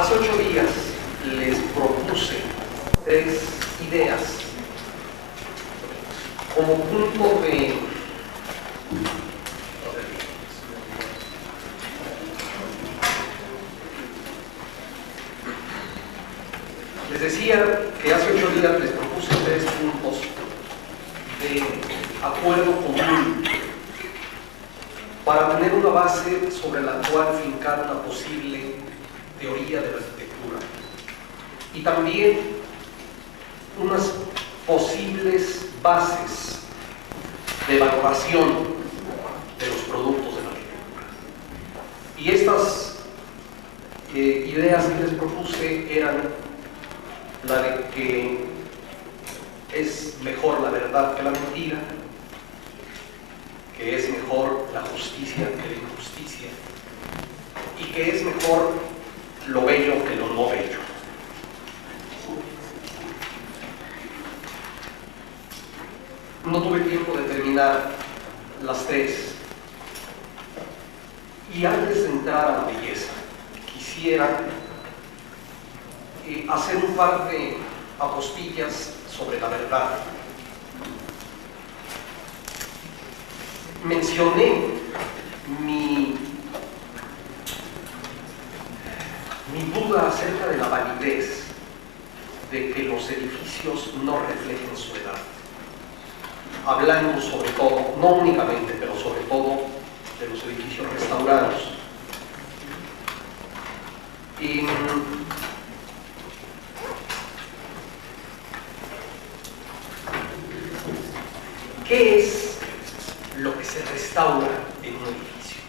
Hace 8 días les propuse 3 ideas como punto de les decía que hace 8 días les propuse 3 puntos de acuerdo común para tener una base sobre la cual fincar una posible teoría de la arquitectura y también unas posibles bases de valoración de los productos de la arquitectura. Y estas ideas que les propuse eran la de que es mejor la verdad que la mentira, que es mejor la justicia que la injusticia y que es mejor lo bello que lo no bello. No tuve tiempo de terminar las 3 y antes de entrar a la belleza quisiera hacer un par de apostillas sobre la verdad. Mencioné mi duda acerca de la validez de que los edificios no reflejen su edad, hablando sobre todo, no únicamente, pero sobre todo de los edificios restaurados. ¿Qué es lo que se restaura en un edificio?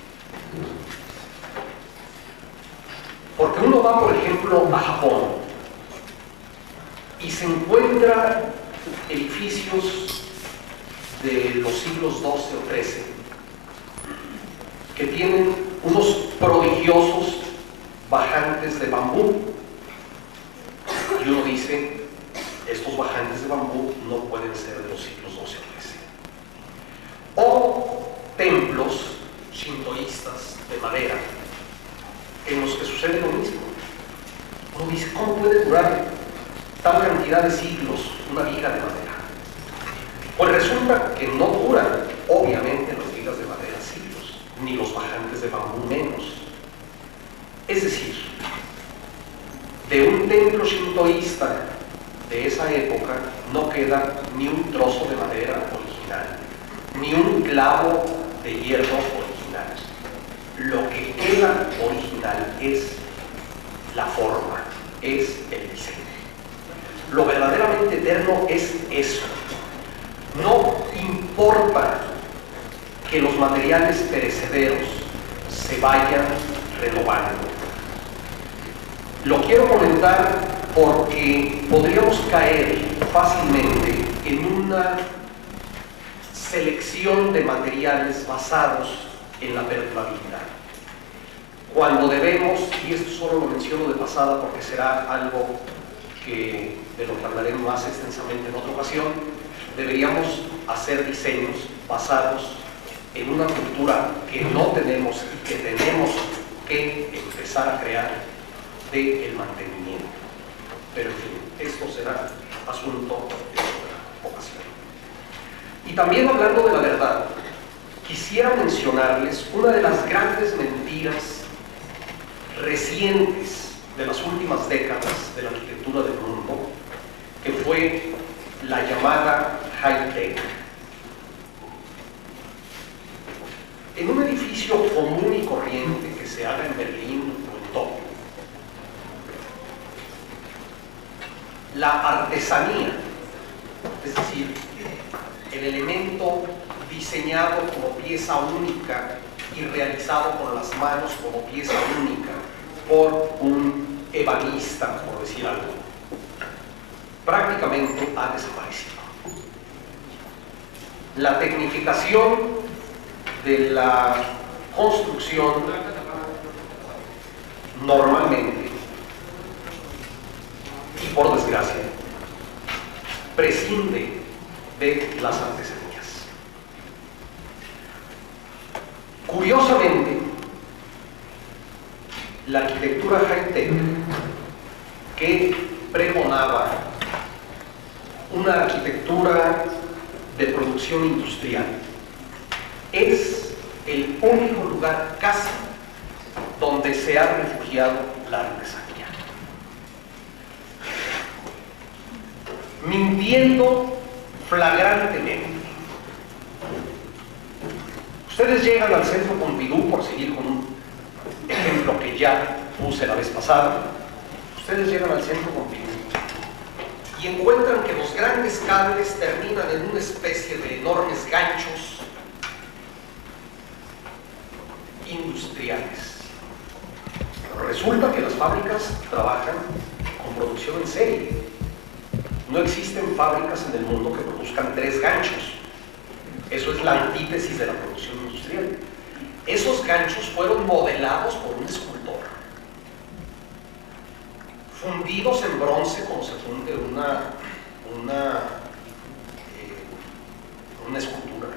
Porque uno va, por ejemplo, a Japón y se encuentra edificios de los siglos XII o XIII que tienen unos prodigiosos bajantes de bambú y uno dice, estos bajantes de bambú no pueden ser de los siglos XII o XIII. O templos shintoístas de madera en los que sucede lo mismo. Uno dice, ¿cómo puede durar tal cantidad de siglos una viga de madera? Pues resulta que no duran, obviamente, las vigas de madera siglos, ni los bajantes de bambú menos. Es decir, de un templo shintoísta de esa época no queda ni un trozo de madera original, ni un clavo de hierro original. Lo que queda original es la forma, es el diseño. Lo verdaderamente eterno es eso. No importa que los materiales perecederos se vayan renovando. Lo quiero comentar porque podríamos caer fácilmente en una selección de materiales basados en la perdurabilidad, cuando debemos, y esto solo lo menciono de pasada porque será algo de lo que hablaremos más extensamente en otra ocasión, deberíamos hacer diseños basados en una cultura que no tenemos y que tenemos que empezar a crear del mantenimiento. Pero en fin, esto será asunto de otra ocasión. Y también hablando de la verdad, quisiera mencionarles una de las grandes mentiras recientes de las últimas décadas de la arquitectura del mundo, que fue la llamada high-tech. En un edificio común y corriente que se haga en Berlín o en Tokio, la artesanía, es decir, el elemento diseñado como pieza única y realizado con las manos como pieza única por un ebanista, por decir algo, prácticamente ha desaparecido. La tecnificación de la construcción normalmente, y por desgracia, prescinde de las artesanías. Curiosamente, la arquitectura high-tech que pregonaba una arquitectura de producción industrial. Es el único lugar casi donde se ha refugiado la artesanía. Mintiendo flagrantemente. Ustedes llegan al Centro Pompidou, por seguir con un ejemplo que ya puse la vez pasada. Ustedes llegan al Centro Pompidou y encuentran que los grandes cables terminan en una especie de enormes ganchos industriales. Pero resulta que las fábricas trabajan con producción en serie. No existen fábricas en el mundo que produzcan 3 ganchos. Eso es la antítesis de la producción industrial. Esos ganchos fueron modelados por un escultor, fundidos en bronce como se funde una escultura,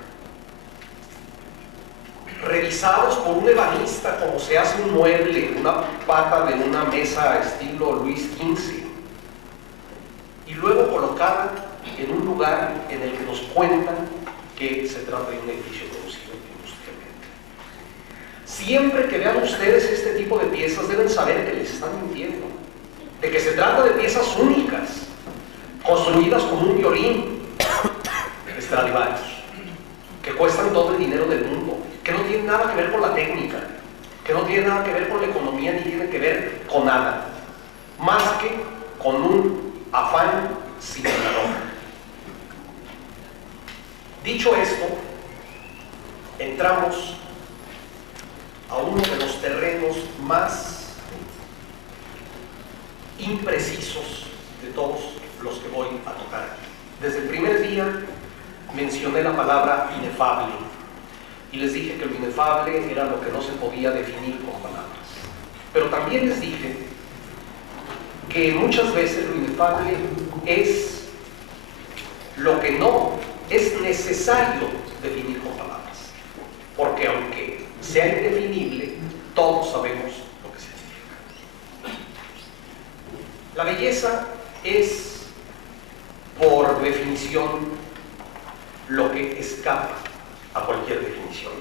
revisados por un ebanista como se hace un mueble, una pata de una mesa estilo Luis XV, y luego colocada en un lugar en el que nos cuentan que se trata de un edificio producido industrialmente. Siempre que vean ustedes este tipo de piezas deben saber que les están mintiendo, de que se trata de piezas únicas, construidas con un violín Stradivarius, que cuestan todo el dinero del mundo, que no tienen nada que ver con la técnica, que no tienen nada que ver con la economía, ni tienen que ver con nada, más que con un afán simulador. Dicho esto, entramos a uno de los terrenos más imprecisos de todos los que voy a tocar. Desde el primer día mencioné la palabra inefable y les dije que lo inefable era lo que no se podía definir con palabras. Pero también les dije que muchas veces lo inefable es lo que no es necesario definir con palabras, porque aunque sea indefinible, todos sabemos lo que significa. La belleza es, por definición, lo que escapa a cualquier definición.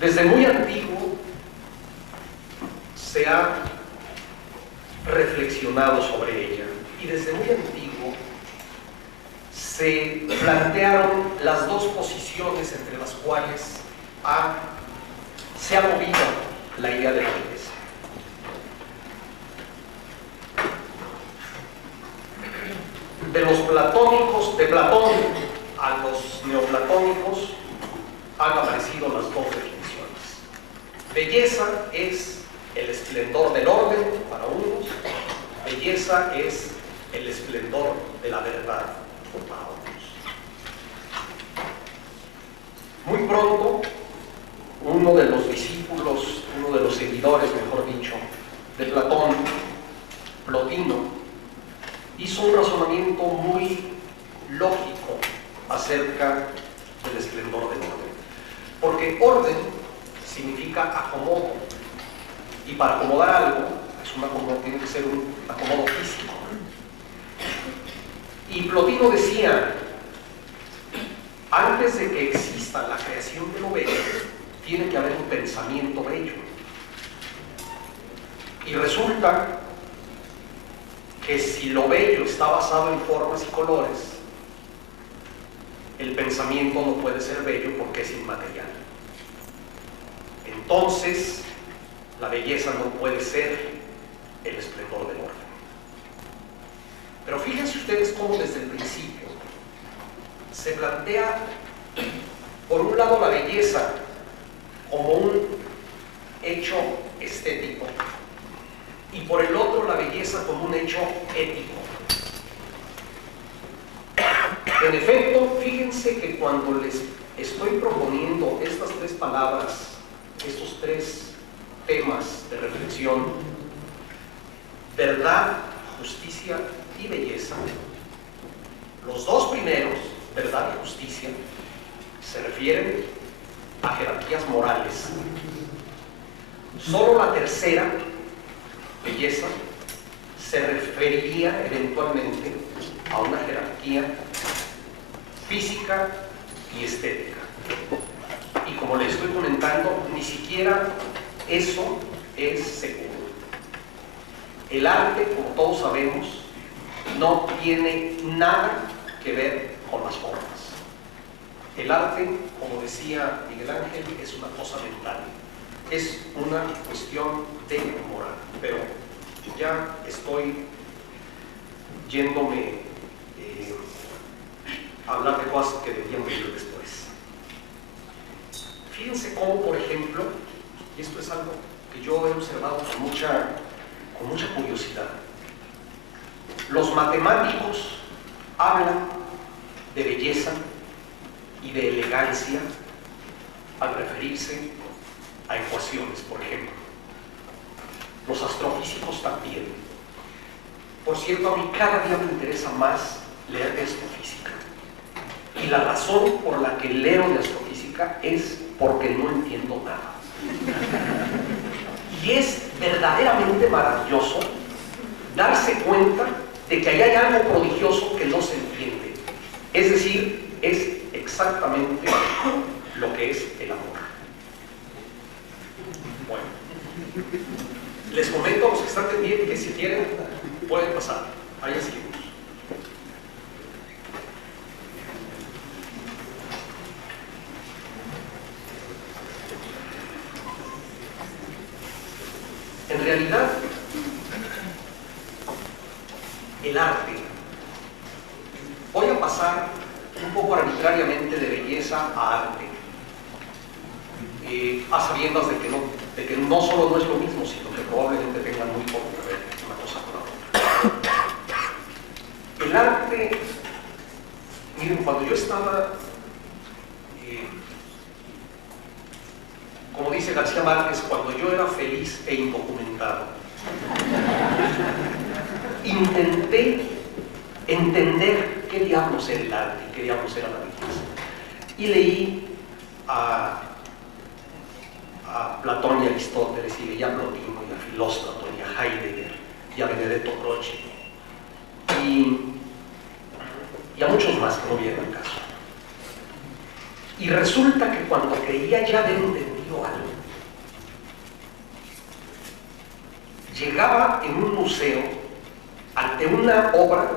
Desde muy antiguo se ha reflexionado sobre ella y desde muy antiguo se plantearon las dos posiciones entre las cuales se ha movido la idea de la belleza. De los platónicos, de Platón a los neoplatónicos han aparecido las dos definiciones. Belleza es el esplendor del orden para unos, belleza es el esplendor de la verdad para otros. Muy pronto, uno de los discípulos, uno de los seguidores, mejor dicho, de Platón, Plotino, hizo un razonamiento muy lógico acerca del esplendor del orden. Porque orden significa acomodo. Y para acomodar algo, tiene que ser un acomodo físico. Y Plotino decía, antes de que exista la creación de lo bello, tiene que haber un pensamiento bello. Y resulta que si lo bello está basado en formas y colores, el pensamiento no puede ser bello porque es inmaterial. Entonces, la belleza no puede ser el esplendor del orden. Pero fíjense ustedes cómo desde el principio se plantea, por un lado, la belleza como un hecho estético y por el otro la belleza como un hecho ético. En efecto, fíjense que cuando les estoy proponiendo estas 3 palabras, estos 3 temas de reflexión, verdad, justicia y belleza, los 2 primeros, verdad y justicia, se refieren a jerarquías morales. Solo la tercera belleza se referiría eventualmente a una jerarquía física y estética. Y como les estoy comentando, ni siquiera eso es seguro. El arte, como todos sabemos, no tiene nada que ver con las formas. El arte, como decía Miguel Ángel, es una cosa mental, es una cuestión de moral. Pero ya estoy yéndome a hablar de cosas que deberían venir después. Fíjense cómo, por ejemplo, y esto es algo que yo he observado con mucha curiosidad, los matemáticos hablan de belleza y de elegancia al referirse a ecuaciones, por ejemplo. Los astrofísicos también. Por cierto, a mí cada día me interesa más leer de astrofísica. Y la razón por la que leo de astrofísica es porque no entiendo nada. Y es verdaderamente maravilloso darse cuenta de que ahí hay algo prodigioso que no se entiende. Es decir, es exactamente lo que es el amor. Bueno, les comento a los que están pendientes que si quieren pueden pasar. Ahí seguimos. En realidad, el arte, voy a pasar un poco arbitrariamente de belleza a arte, a sabiendas de que no solo no es lo mismo, sino que probablemente tengan muy poco que ver una cosa con la otra. El arte, miren, cuando yo estaba, como dice García Márquez, cuando yo era feliz e indocumentado, intenté entender qué diablos era el arte y qué diablos era la belleza. Y leí a Platón y a Aristóteles, y leía a Plotino y a Filóstrato y a Heidegger y a Benedetto Croce y a muchos más que no vienen al caso. Y resulta que cuando creía ya haber entendido algo, llegaba en un museo ante una obra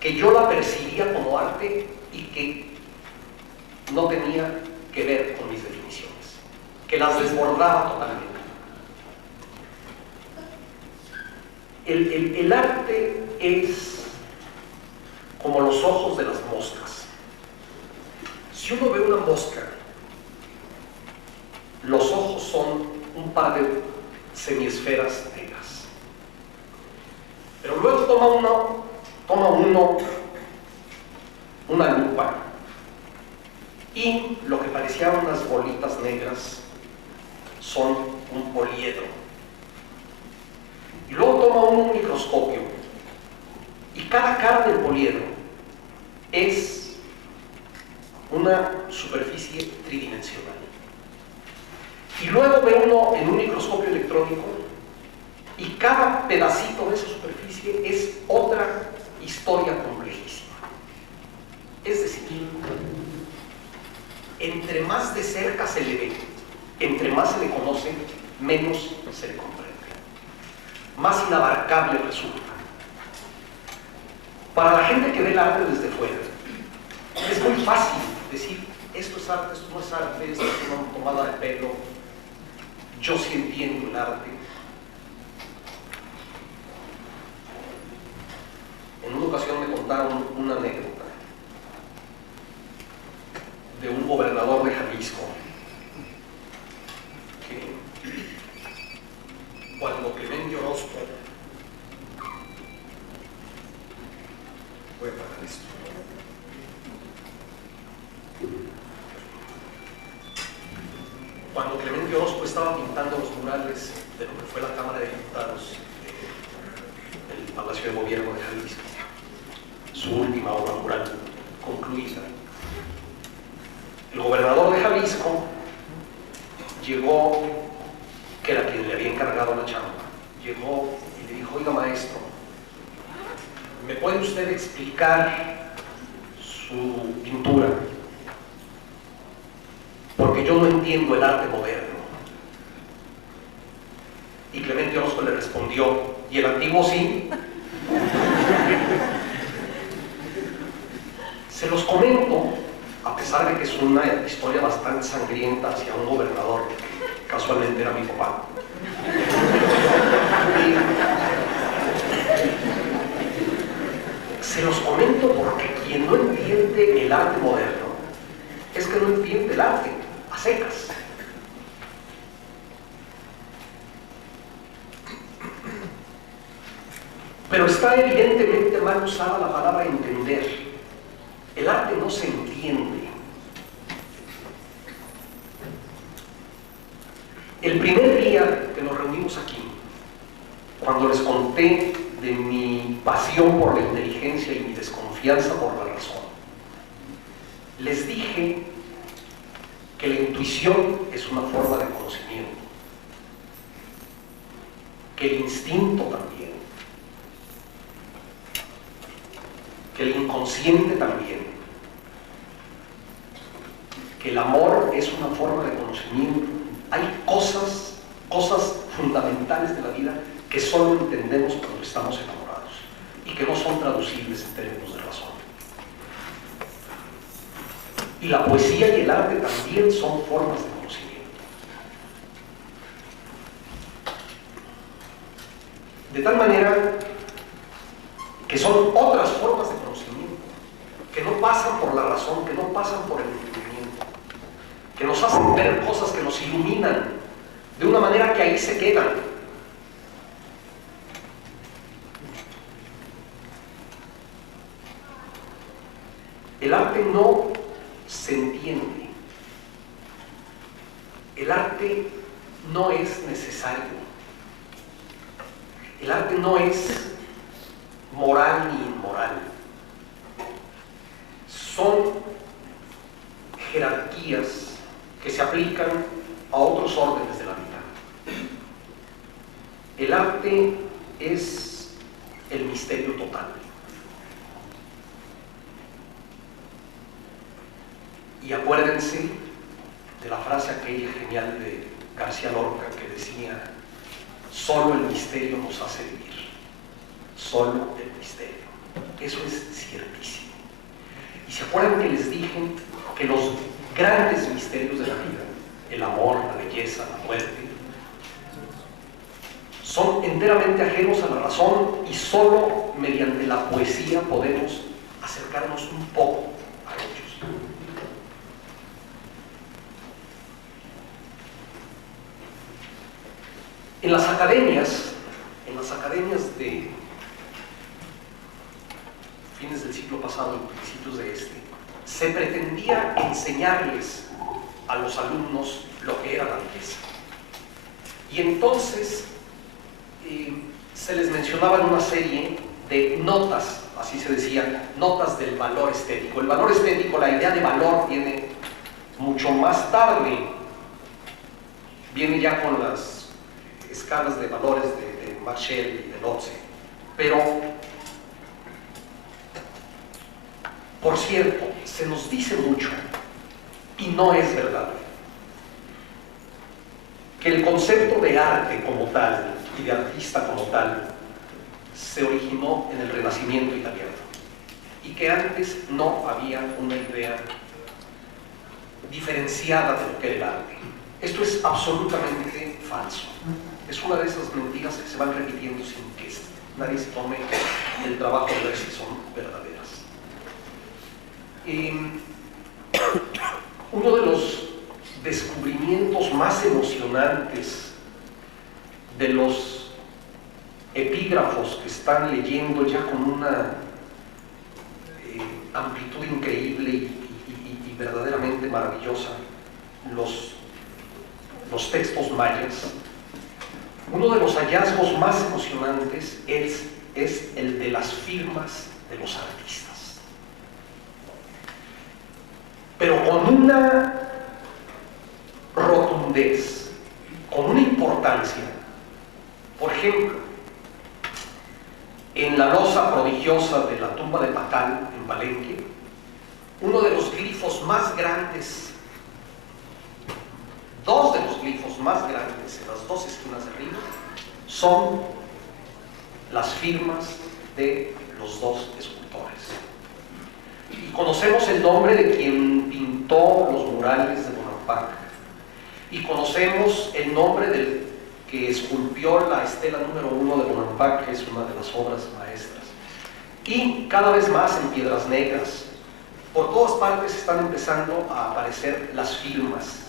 que yo la percibía como arte y que no tenía que ver con mis definiciones, que las desbordaba totalmente. El arte es como los ojos de las moscas. Si uno ve una mosca, los ojos son un par de semiesferas negras. Pero luego toma uno una lupa y lo que parecían unas bolitas negras son un poliedro. Y luego toma uno un microscopio y cada cara del poliedro es una superficie tridimensional. Y luego ve uno en un microscopio electrónico y cada pedacito de esa superficie es otra historia complejísima. Es decir, entre más de cerca se le ve, entre más se le conoce, menos se le comprende. Más inabarcable resulta. Para la gente que ve el arte desde fuera, es muy fácil decir, esto es arte, esto no es arte, esto es una tomada de pelo. Yo sí entiendo el arte. En una ocasión me contaron una anécdota de un gobernador de Jalisco que cuando Clemente Orozco, voy a pagar esto, cuando Clemente Orozco estaba pintando los murales de lo que fue la Cámara de Diputados del Palacio de Gobierno de Jalisco, su última obra mural concluida, el gobernador de Jalisco llegó, que era quien le había encargado la chamba, llegó porque yo no entiendo el arte moderno. Y Clemente Orozco le respondió, ¿y el antiguo sí? Se los comento, a pesar de que es una historia bastante sangrienta hacia un gobernador, que casualmente era mi papá. Se los comento porque quien no entiende el arte moderno es que no entiende el arte a secas. Pero está evidentemente mal usada la palabra entender. El arte no se entiende. El primer día que nos reunimos aquí, cuando les conté de mi pasión por la inteligencia y mi desconfianza por la razón, les dije que la intuición es una forma de conocimiento, que el instinto también, que el inconsciente también, que el amor es una forma de conocimiento. Hay cosas fundamentales de la vida que solo entendemos cuando estamos enamorados y que no son traducibles en términos de razón. Y la poesía y el arte también son formas de conocimiento. De tal manera que son otras formas de conocimiento, que no pasan por la razón, que no pasan por el entendimiento, que nos hacen ver cosas, que nos iluminan de una manera que ahí se quedan. El arte no se entiende. El arte no es necesario. El arte no es moral ni inmoral. Son jerarquías que se aplican a otros órdenes de la vida. El arte es el misterio total. Y acuérdense de la frase aquella genial de García Lorca que decía: solo el misterio nos hace vivir. Solo el misterio. Eso es ciertísimo. Y se acuerdan que les dije que los grandes misterios de la vida, el amor, la belleza, la muerte, son enteramente ajenos a la razón y solo mediante la poesía podemos acercarnos un poco a ellos. En las academias de fines del siglo pasado y principios de este, se pretendía enseñarles a los alumnos lo que era la belleza. Y entonces se les mencionaba una serie de notas, así se decía, notas del valor estético. El valor estético, la idea de valor viene mucho más tarde, viene ya con las escalas de valores de Marshall y de Lotze. Pero, por cierto, se nos dice mucho, y no es verdad, que el concepto de arte como tal y de artista como tal se originó en el Renacimiento italiano y que antes no había una idea diferenciada de lo que era el arte. Esto es absolutamente falso. Es una de esas mentiras que se van repitiendo sin que nadie se tome el trabajo de ver si son verdaderas. Uno de los descubrimientos más emocionantes de los epígrafos que están leyendo ya con una amplitud increíble y verdaderamente maravillosa los textos mayas, uno de los hallazgos más emocionantes es el de las firmas de los artistas, pero con una rotundez, con una importancia. Por ejemplo, en la losa prodigiosa de la tumba de Pakal en Palenque, uno de los glifos más grandes más grandes en las dos esquinas de arriba son las firmas de los dos escultores. Y conocemos el nombre de quien pintó los murales de Bonampak, y conocemos el nombre del que esculpió la estela número 1 de Bonampak, que es una de las obras maestras. Y cada vez más en Piedras Negras, por todas partes están empezando a aparecer las firmas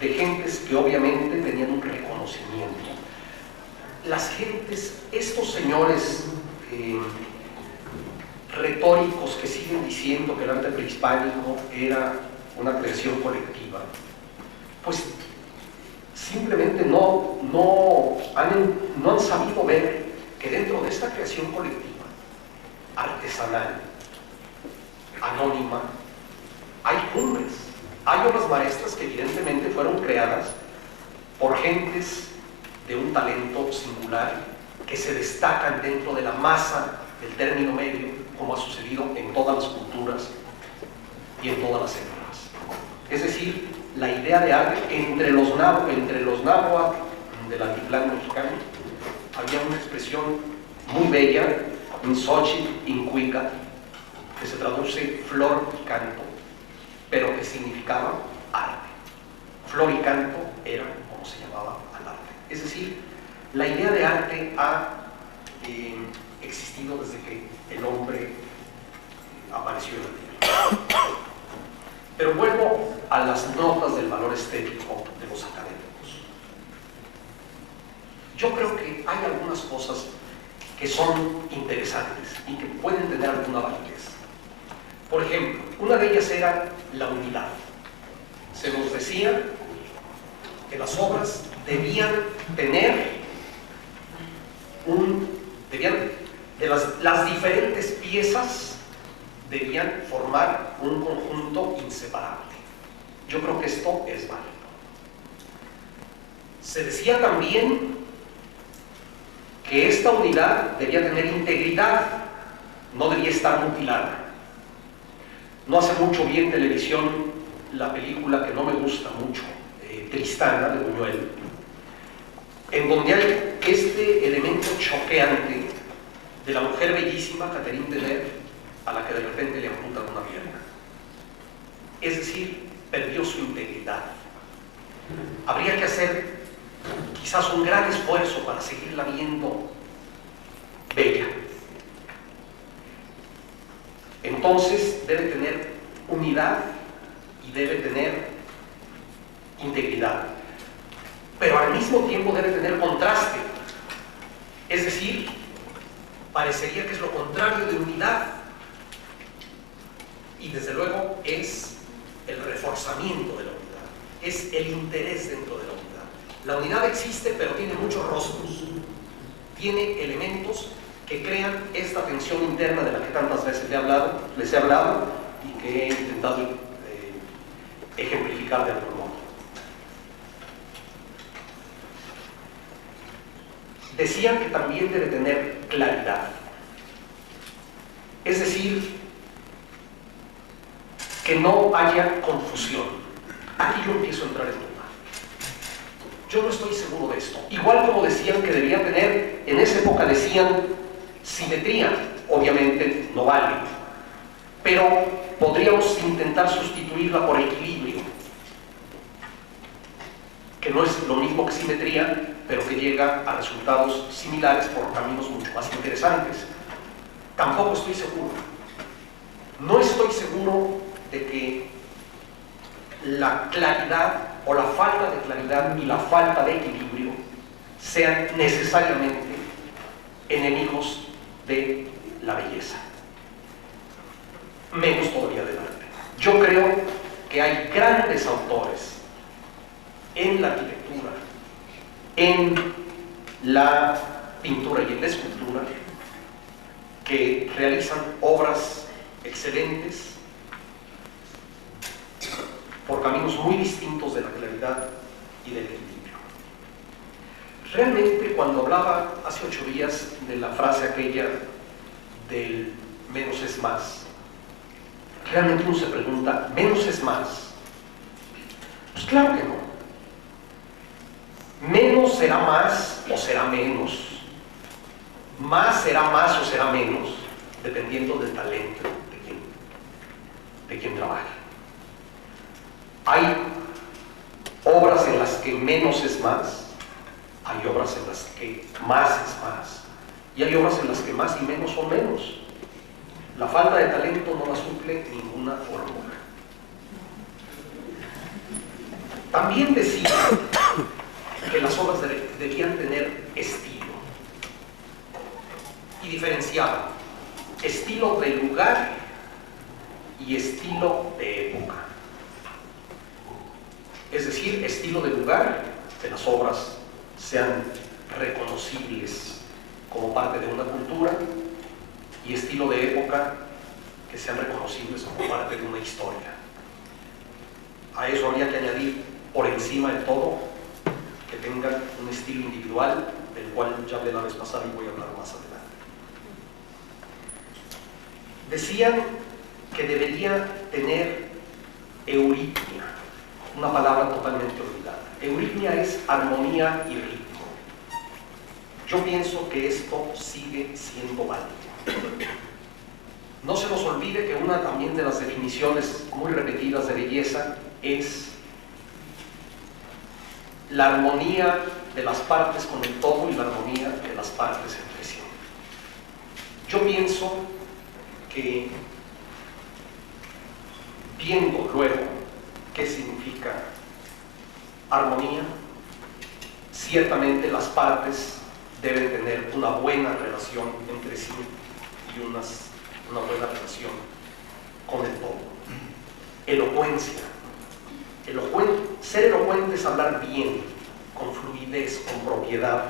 de gentes que obviamente tenían un reconocimiento. Las gentes, estos señores retóricos que siguen diciendo que el arte prehispánico era una creación colectiva, pues simplemente no han sabido ver que dentro de esta creación colectiva, artesanal, anónima, hay cumbres, hay obras maestras que evidentemente fueron creadas por gentes de un talento singular que se destacan dentro de la masa del término medio, como ha sucedido en todas las culturas y en todas las épocas. Es decir, la idea de arte entre los náhuatl del altiplano mexicano había una expresión muy bella, en Xochitl, Incuica, que se traduce flor y canto, pero que significaba arte. Flor y canto era como se llamaba al arte. Es decir, la idea de arte ha existido desde que el hombre apareció en la Tierra. Pero vuelvo a las notas del valor estético de los académicos. Yo creo que hay algunas cosas que son interesantes y que pueden tener alguna validez. Por ejemplo, una de ellas era la unidad. Se nos decía que las obras debían tener las diferentes piezas debían formar un conjunto inseparable. Yo creo que esto es válido. Se decía también que esta unidad debía tener integridad, no debía estar mutilada. No hace mucho vi en televisión la película que no me gusta mucho, Tristana, de Buñuel, en donde hay este elemento choqueante de la mujer bellísima, Catherine Deneuve, a la que de repente le amputan una pierna. Es decir, perdió su integridad. Habría que hacer quizás un gran esfuerzo para seguirla viendo bella. Entonces debe tener unidad y debe tener integridad, pero al mismo tiempo debe tener contraste. Es decir, parecería que es lo contrario de unidad, y desde luego es el reforzamiento de la unidad, es el interés dentro de la unidad. La unidad existe, pero tiene muchos rostros, tiene elementos que crean esta tensión interna de la que tantas veces les he hablado y que he intentado ejemplificar de algún modo. Decían que también debe tener claridad, es decir, que no haya confusión. Aquí yo empiezo a entrar en duda. Yo no estoy seguro de esto. Igual como decían que debía tener, en esa época decían simetría, obviamente no vale, pero podríamos intentar sustituirla por equilibrio, que no es lo mismo que simetría, pero que llega a resultados similares por caminos mucho más interesantes. Tampoco estoy seguro. No estoy seguro de que la claridad o la falta de claridad y la falta de equilibrio sean necesariamente enemigos de la belleza, menos todavía del arte. Yo creo que hay grandes autores en la arquitectura, en la pintura y en la escultura que realizan obras excelentes por caminos muy distintos de la claridad y del equilibrio. Realmente, cuando hablaba hace 8 días de la frase aquella del menos es más, realmente uno se pregunta, ¿menos es más? Pues claro que no. será más o será menos. Más será más o será menos, dependiendo del talento de quien trabaje. Hay obras en las que menos es más, hay obras en las que más es más, y hay obras en las que más y menos son menos. La falta de talento no la suple ninguna fórmula. También decía que las obras debían tener estilo, y diferenciaba estilo de lugar y estilo de época. Es decir, estilo de lugar, que las obras sean reconocibles como parte de una cultura, y estilo de época, que sean reconocibles como parte de una historia. A eso habría que añadir, por encima de todo, que tengan un estilo individual, del cual ya hablé la vez pasada y voy a hablar más adelante. Decían que debería tener euritmia, una palabra totalmente olvidada. Euritmia es armonía y ritmo. Yo pienso que esto sigue siendo válido. No se nos olvide que una también de las definiciones muy repetidas de belleza es la armonía de las partes con el todo y la armonía de las partes entre sí. Yo pienso que, viendo luego qué significa armonía, ciertamente las partes deben tener una buena relación entre sí y una buena relación con el todo. Elocuencia. Ser elocuente es hablar bien, con fluidez, con propiedad,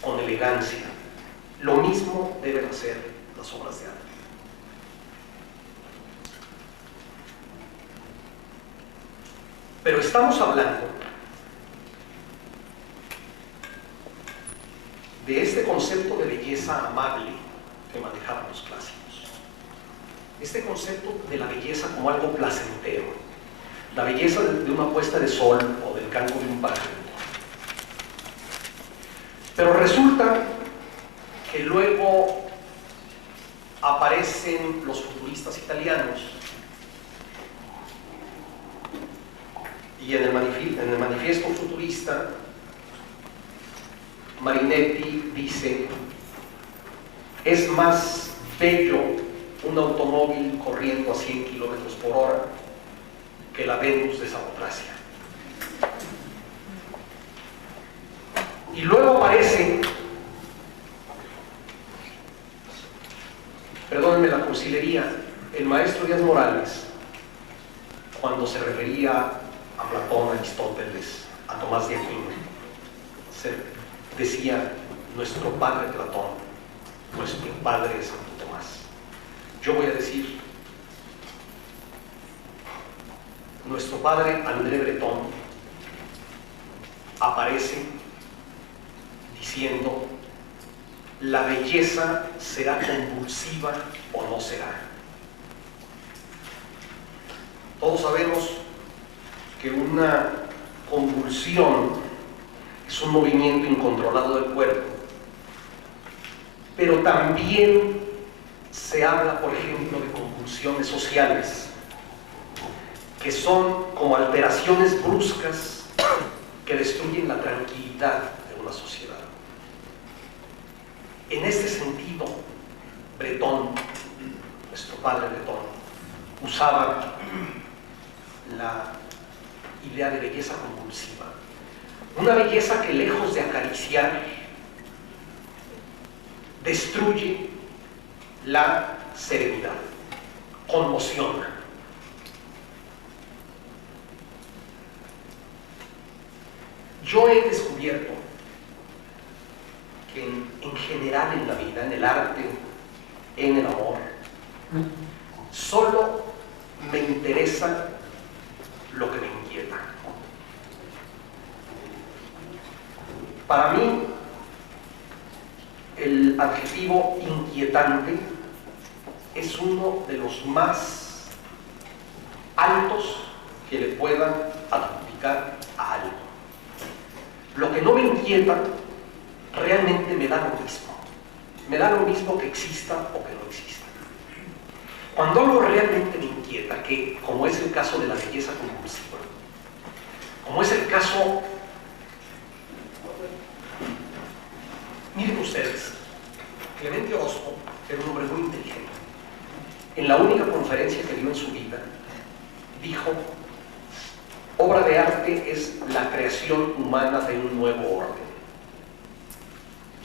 con elegancia. Lo mismo deben hacer las obras de arte. Pero estamos hablando de este concepto de belleza amable que manejaban los clásicos. Este concepto de la belleza como algo placentero, la belleza de una puesta de sol o del canto de un pájaro. Pero resulta que luego aparecen los futuristas italianos y en el manifiesto futurista Marinetti dice: es más bello un automóvil corriendo a 100 kilómetros por hora que la Venus de Samotracia. Y luego aparece, perdónenme la cursilería, el maestro Díaz Morales, cuando se refería a Platón, a Aristóteles, a Tomás de Aquino, decía nuestro padre Platón, nuestro padre Santo Tomás. Yo voy a decir nuestro padre André Breton aparece diciendo: la belleza será convulsiva o no será. Todos sabemos que una convulsión es un movimiento incontrolado del cuerpo, pero también se habla, por ejemplo, de convulsiones sociales, que son como alteraciones bruscas que destruyen la tranquilidad de una sociedad. En este sentido, Breton, nuestro padre Breton, usaba la idea de belleza convulsiva. Una belleza que, lejos de acariciar, destruye la serenidad, conmociona. Yo he descubierto que en general en la vida, en el arte, en el amor, solo me interesa lo que me inquieta. Para mí, el adjetivo inquietante es uno de los más altos que le puedan adjudicar a algo. Lo que no me inquieta realmente me da lo mismo. Me da lo mismo que exista o que no exista. Cuando algo realmente me inquieta, que como es el caso de la belleza compulsiva, como es el caso, miren ustedes, Clemente Orozco era un hombre muy inteligente. En la única conferencia que dio en su vida, dijo: obra de arte es la creación humana de un nuevo orden.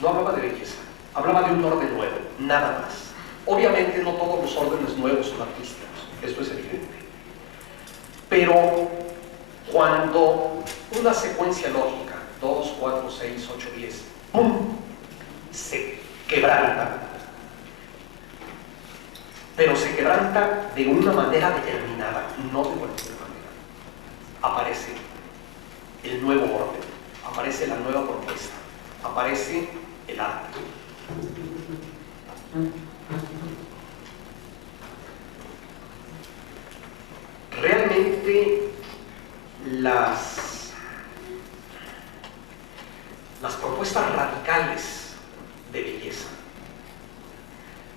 No hablaba de belleza, hablaba de un orden nuevo, nada más. Obviamente no todos los órdenes nuevos son artísticos, esto es evidente. Pero cuando una secuencia lógica, 2, 4, 6, 8, 10, ¡pum!, se quebranta, pero se quebranta de una manera determinada, no de cualquier manera. Aparece el nuevo orden, aparece la nueva propuesta, aparece el arte. Realmente las propuestas radicales de belleza,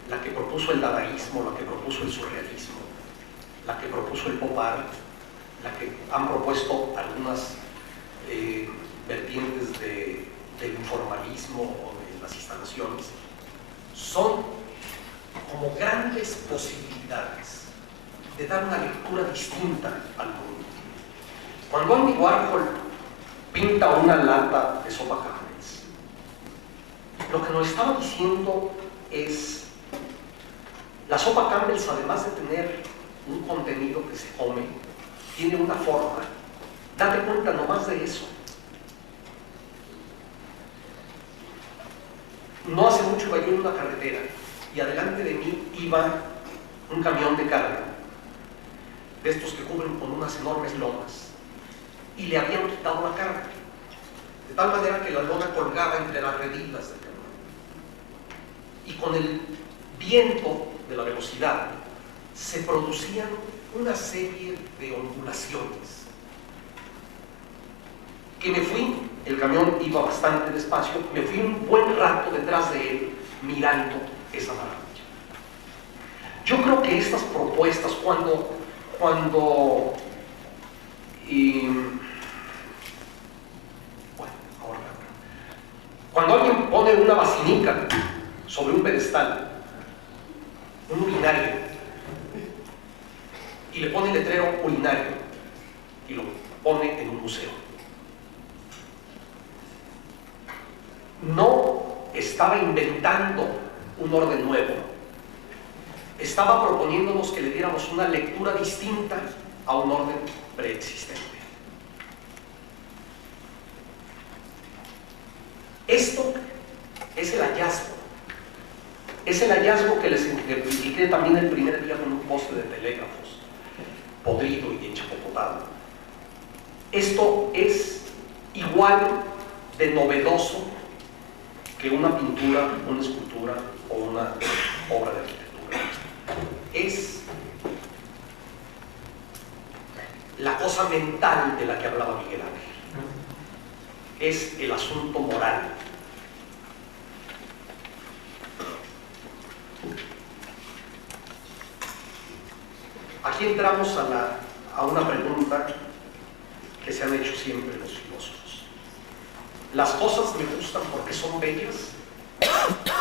la que propuso el dadaísmo, la que propuso el surrealismo, la que propuso el pop art, la que han propuesto algunas vertientes del informalismo o de las instalaciones, son como grandes posibilidades de dar una lectura distinta al mundo. Cuando Andy Warhol pinta una lata de sopa Campbell's, lo que nos estaba diciendo es: la sopa Campbell's, además de tener un contenido que se come, tiene una forma. Date cuenta nomás de eso. No hace mucho iba yo en una carretera y adelante de mí iba un camión de carga, de estos que cubren con unas enormes lonas, y le habían quitado la carga, de tal manera que la lona colgaba entre las redilas del camión. Y con el viento de la velocidad se producían una serie de ondulaciones, que me fui, el camión iba bastante despacio, me fui un buen rato detrás de él mirando esa maravilla. Yo creo que estas propuestas, cuando alguien pone una basinica sobre un pedestal, un urinario, y le pone el letrero urinario y lo pone en un museo, no estaba inventando un orden nuevo, estaba proponiéndonos que le diéramos una lectura distinta a un orden preexistente. Esto es el hallazgo. Es el hallazgo que les expliqué también el primer día con un poste de telégrafos, podrido y enchapotado. Esto es igual de novedoso que una pintura, una escultura o una obra de arquitectura. Es la cosa mental de la que hablaba Miguel Ángel. Es el asunto moral. Aquí entramos a una pregunta que se han hecho siempre los filósofos. ¿Las cosas me gustan porque son bellas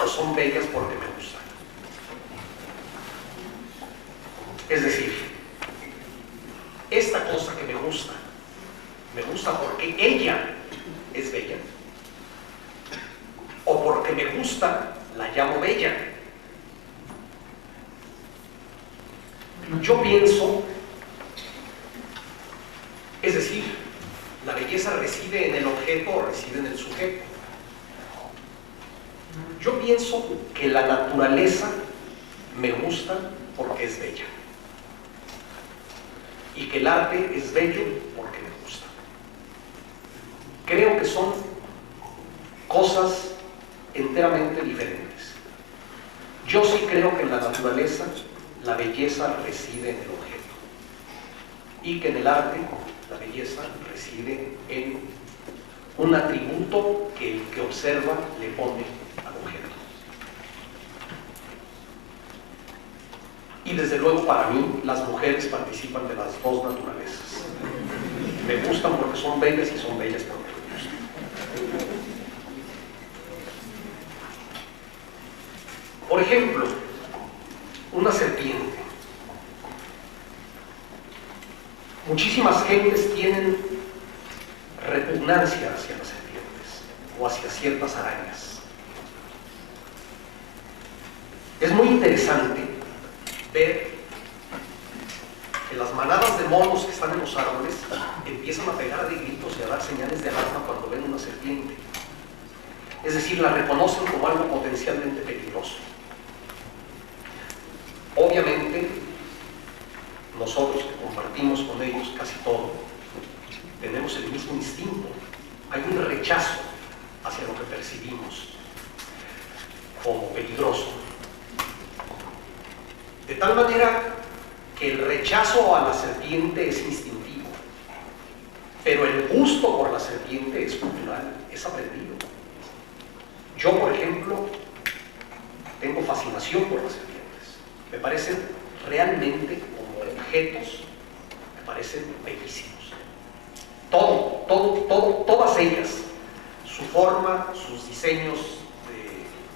o son bellas porque me gustan? Es decir, esta cosa que me gusta porque ella es bella, o porque me gusta la llamo bella. Yo pienso, es decir, la belleza reside en el objeto o reside en el sujeto. Yo pienso que la naturaleza me gusta porque es bella y que el arte es bello porque me gusta. Creo que son cosas enteramente diferentes. Yo sí creo que en la naturaleza la belleza reside en el objeto y que en el arte la belleza reside en un atributo que el que observa le pone al objeto. Y desde luego para mí las mujeres participan de las dos naturalezas. Me gustan porque son bellas y son bellas porque me gustan. Por ejemplo, una serpiente. Muchísimas gentes tienen repugnancia hacia las serpientes o hacia ciertas arañas. Es muy interesante ver que las manadas de monos que están en los árboles empiezan a pegar de gritos y a dar señales de alarma cuando ven una serpiente. Es decir, la reconocen como algo potencialmente peligroso. Obviamente, nosotros que compartimos con ellos casi todo, tenemos el mismo instinto. Hay un rechazo hacia lo que percibimos como peligroso. De tal manera que el rechazo a la serpiente es instintivo, pero el gusto por la serpiente es cultural, es aprendido. Yo, por ejemplo, tengo fascinación por las serpientes. Me parecen realmente como objetos, me parecen bellísimos. Todas ellas, su forma, sus diseños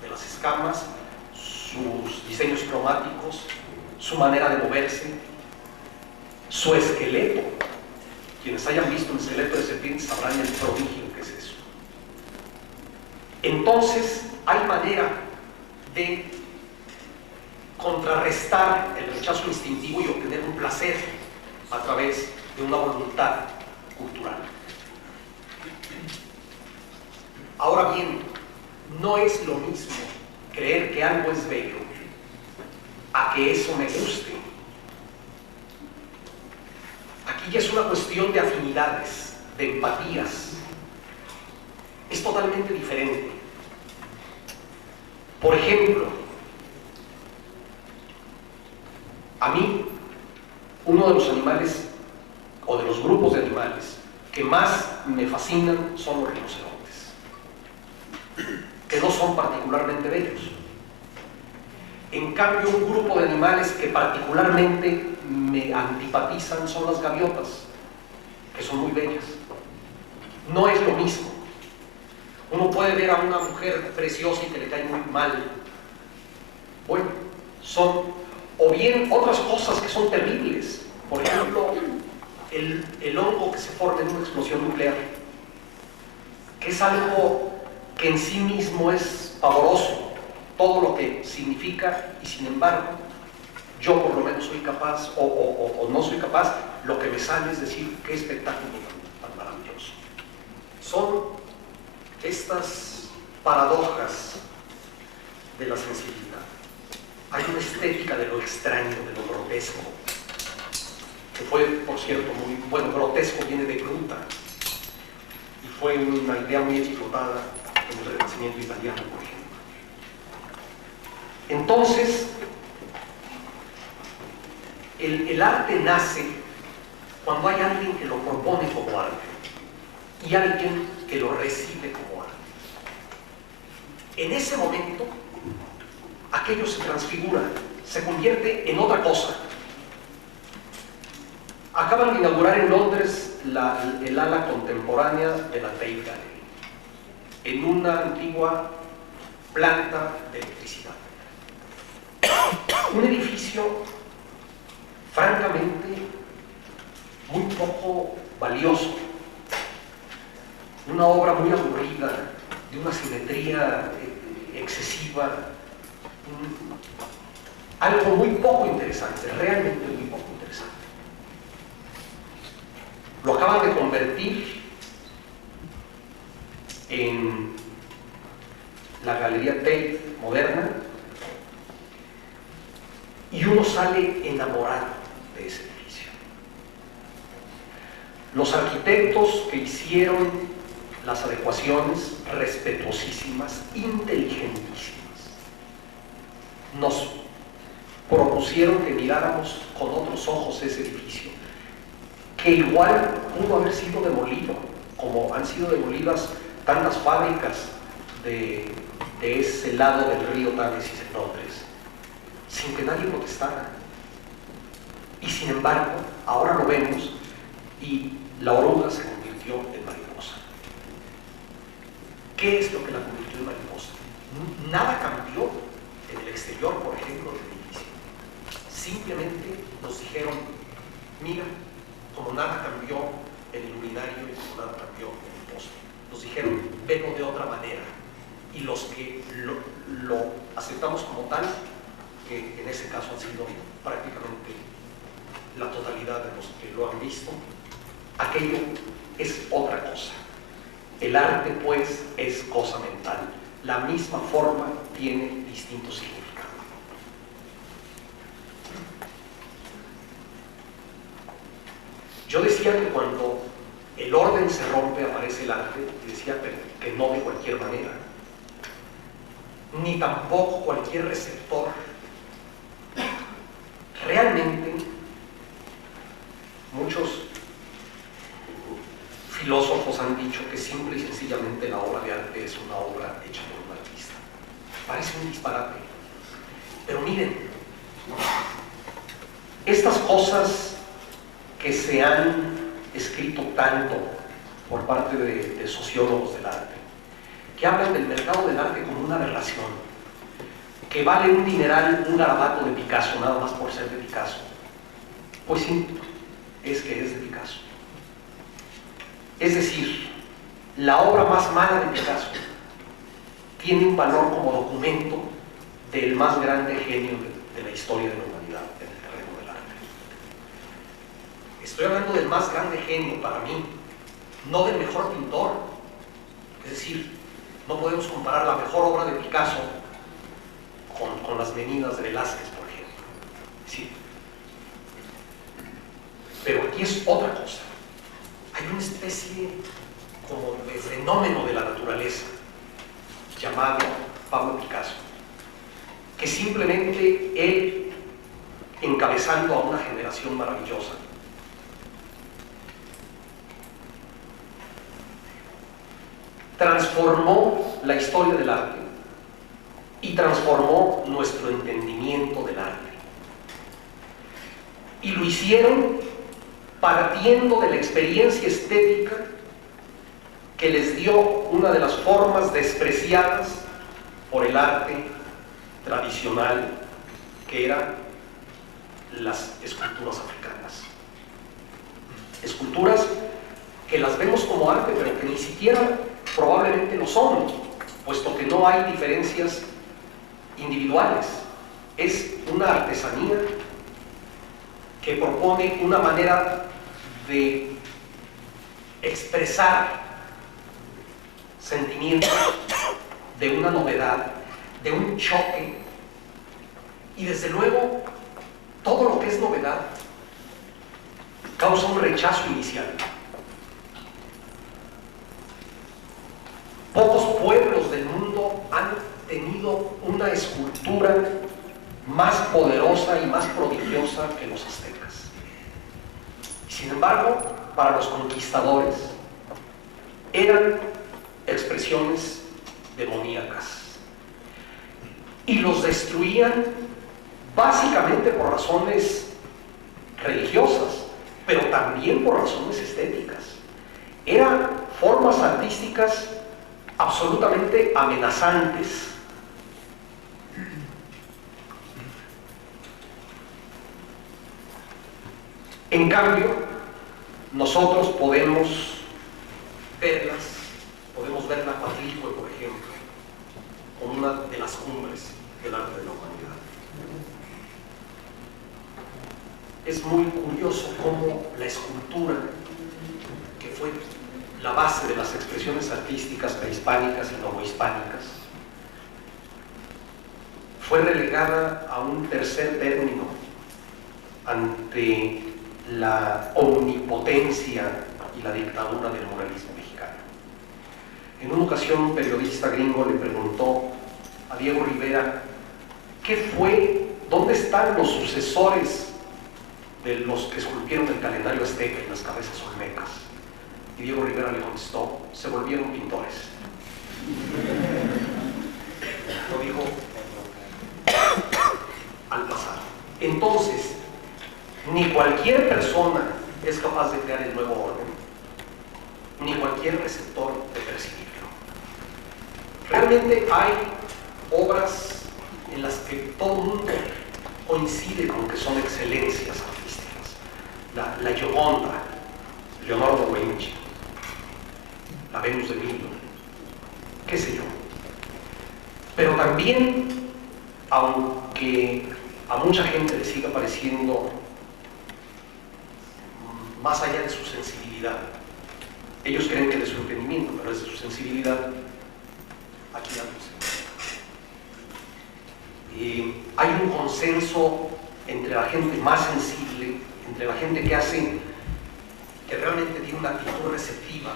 de las escamas, sus diseños cromáticos, su manera de moverse, su esqueleto. Quienes hayan visto un esqueleto de serpiente sabrán el prodigio que es eso. Entonces, hay manera de contrarrestar el rechazo instintivo y obtener un placer a través de una voluntad cultural. Ahora bien, no es lo mismo creer que algo es bello a que eso me guste. Aquí ya es una cuestión de afinidades, de empatías. Es totalmente diferente. Por ejemplo, a mí, uno de los animales, o de los grupos de animales, que más me fascinan son los rinocerontes, que no son particularmente bellos. En cambio, un grupo de animales que particularmente me antipatizan son las gaviotas, que son muy bellas. No es lo mismo. Uno puede ver a una mujer preciosa y que le cae muy mal. Bueno, son o bien otras cosas que son terribles. Por ejemplo, el hongo que se forma en una explosión nuclear, que es algo que en sí mismo es pavoroso, todo lo que significa, y sin embargo, yo por lo menos soy capaz, o no soy capaz, lo que me sale es decir, qué espectáculo tan maravilloso. Son estas paradojas de la sensibilidad. Hay una estética de lo extraño, de lo grotesco, que fue, por cierto, muy bueno. Grotesco viene de gruta y fue una idea muy explotada en el Renacimiento italiano, por ejemplo. Entonces, el arte nace cuando hay alguien que lo propone como arte y alguien que lo recibe como arte. En ese momento, aquello se transfigura, se convierte en otra cosa. Acaban de inaugurar en Londres el ala contemporánea de la Tate Gallery, en una antigua planta de electricidad. Un edificio francamente muy poco valioso, una obra muy aburrida, de una simetría excesiva, algo muy poco interesante, realmente muy poco interesante. Lo acaban de convertir en la Galería Tate moderna y uno sale enamorado de ese edificio. Los arquitectos que hicieron las adecuaciones, respetuosísimas, inteligentísimas, nos propusieron que miráramos con otros ojos ese edificio, que igual pudo haber sido demolido como han sido demolidas tantas fábricas de ese lado del río Tames y Cenotes, sin que nadie protestara. Y sin embargo, ahora lo vemos y la oruga se convirtió en mariposa. ¿Qué es lo que la convirtió en mariposa? Nada cambió en el exterior, por ejemplo, del edificio. Simplemente nos dijeron, mira, como nada cambió en el urinario y como nada cambió en el poste. Nos dijeron, vengo de otra manera. Y los que lo aceptamos como tal, que en ese caso han sido prácticamente la totalidad de los que lo han visto, aquello es otra cosa. El arte, pues, es cosa mental. La misma forma tiene distintos significados. Yo decía que cuando el orden se rompe aparece el arte, y decía que no de cualquier manera, ni tampoco cualquier receptor. Realmente, muchos filósofos han dicho que simple y sencillamente la obra de arte es una obra hecha por un artista. Parece un disparate, pero miren, estas cosas que se han escrito tanto por parte de sociólogos del arte, que hablan del mercado del arte como una aberración, que vale un dineral un garabato de Picasso nada más por ser de Picasso. Pues sí, es que es de Picasso. Es decir, la obra más mala de Picasso tiene un valor como documento del más grande genio de la historia de la humanidad en el terreno del arte. Estoy hablando del más grande genio para mí, no del mejor pintor. Es decir, no podemos comparar la mejor obra de Picasso con las Meninas de Velázquez, por ejemplo. Sí. Pero aquí es otra cosa. Hay una especie como de fenómeno de la naturaleza llamado Pablo Picasso, que simplemente él, encabezando a una generación maravillosa, transformó la historia del arte y transformó nuestro entendimiento del arte. Y lo hicieron partiendo de la experiencia estética que les dio una de las formas despreciadas por el arte tradicional, que eran las esculturas africanas. Esculturas que las vemos como arte, pero que ni siquiera probablemente lo son, puesto que no hay diferencias individuales. Es una artesanía que propone una manera de expresar sentimientos, de una novedad, de un choque, y desde luego todo lo que es novedad causa un rechazo inicial. Pocos pueblos del mundo han tenido una escultura más poderosa y más prodigiosa que los aztecas. Sin embargo, para los conquistadores eran expresiones demoníacas y los destruían básicamente por razones religiosas, pero también por razones estéticas. Eran formas artísticas absolutamente amenazantes. En cambio, nosotros podemos verlas, podemos ver la Coatlicue, por ejemplo, como una de las cumbres del arte de la humanidad. Es muy curioso cómo la escultura, que fue la base de las expresiones artísticas prehispánicas y novohispánicas, fue relegada a un tercer término ante la omnipotencia y la dictadura del muralismo mexicano. En una ocasión un periodista gringo le preguntó a Diego Rivera qué fue, dónde están los sucesores de los que esculpieron el calendario azteca y las cabezas olmecas. Y Diego Rivera le contestó: se volvieron pintores. Lo dijo al pasar. Entonces, ni cualquier persona es capaz de crear el nuevo orden, ni cualquier receptor de percibirlo. Realmente hay obras en las que todo el mundo coincide con que son excelencias artísticas. La Gioconda, Leonardo da Vinci, la Venus de Milo, qué sé yo. Pero también, aunque a mucha gente le siga pareciendo más allá de su sensibilidad, ellos creen que de su entendimiento, pero es de su sensibilidad, aquí la hay un consenso entre la gente más sensible, entre la gente que realmente tiene una actitud receptiva,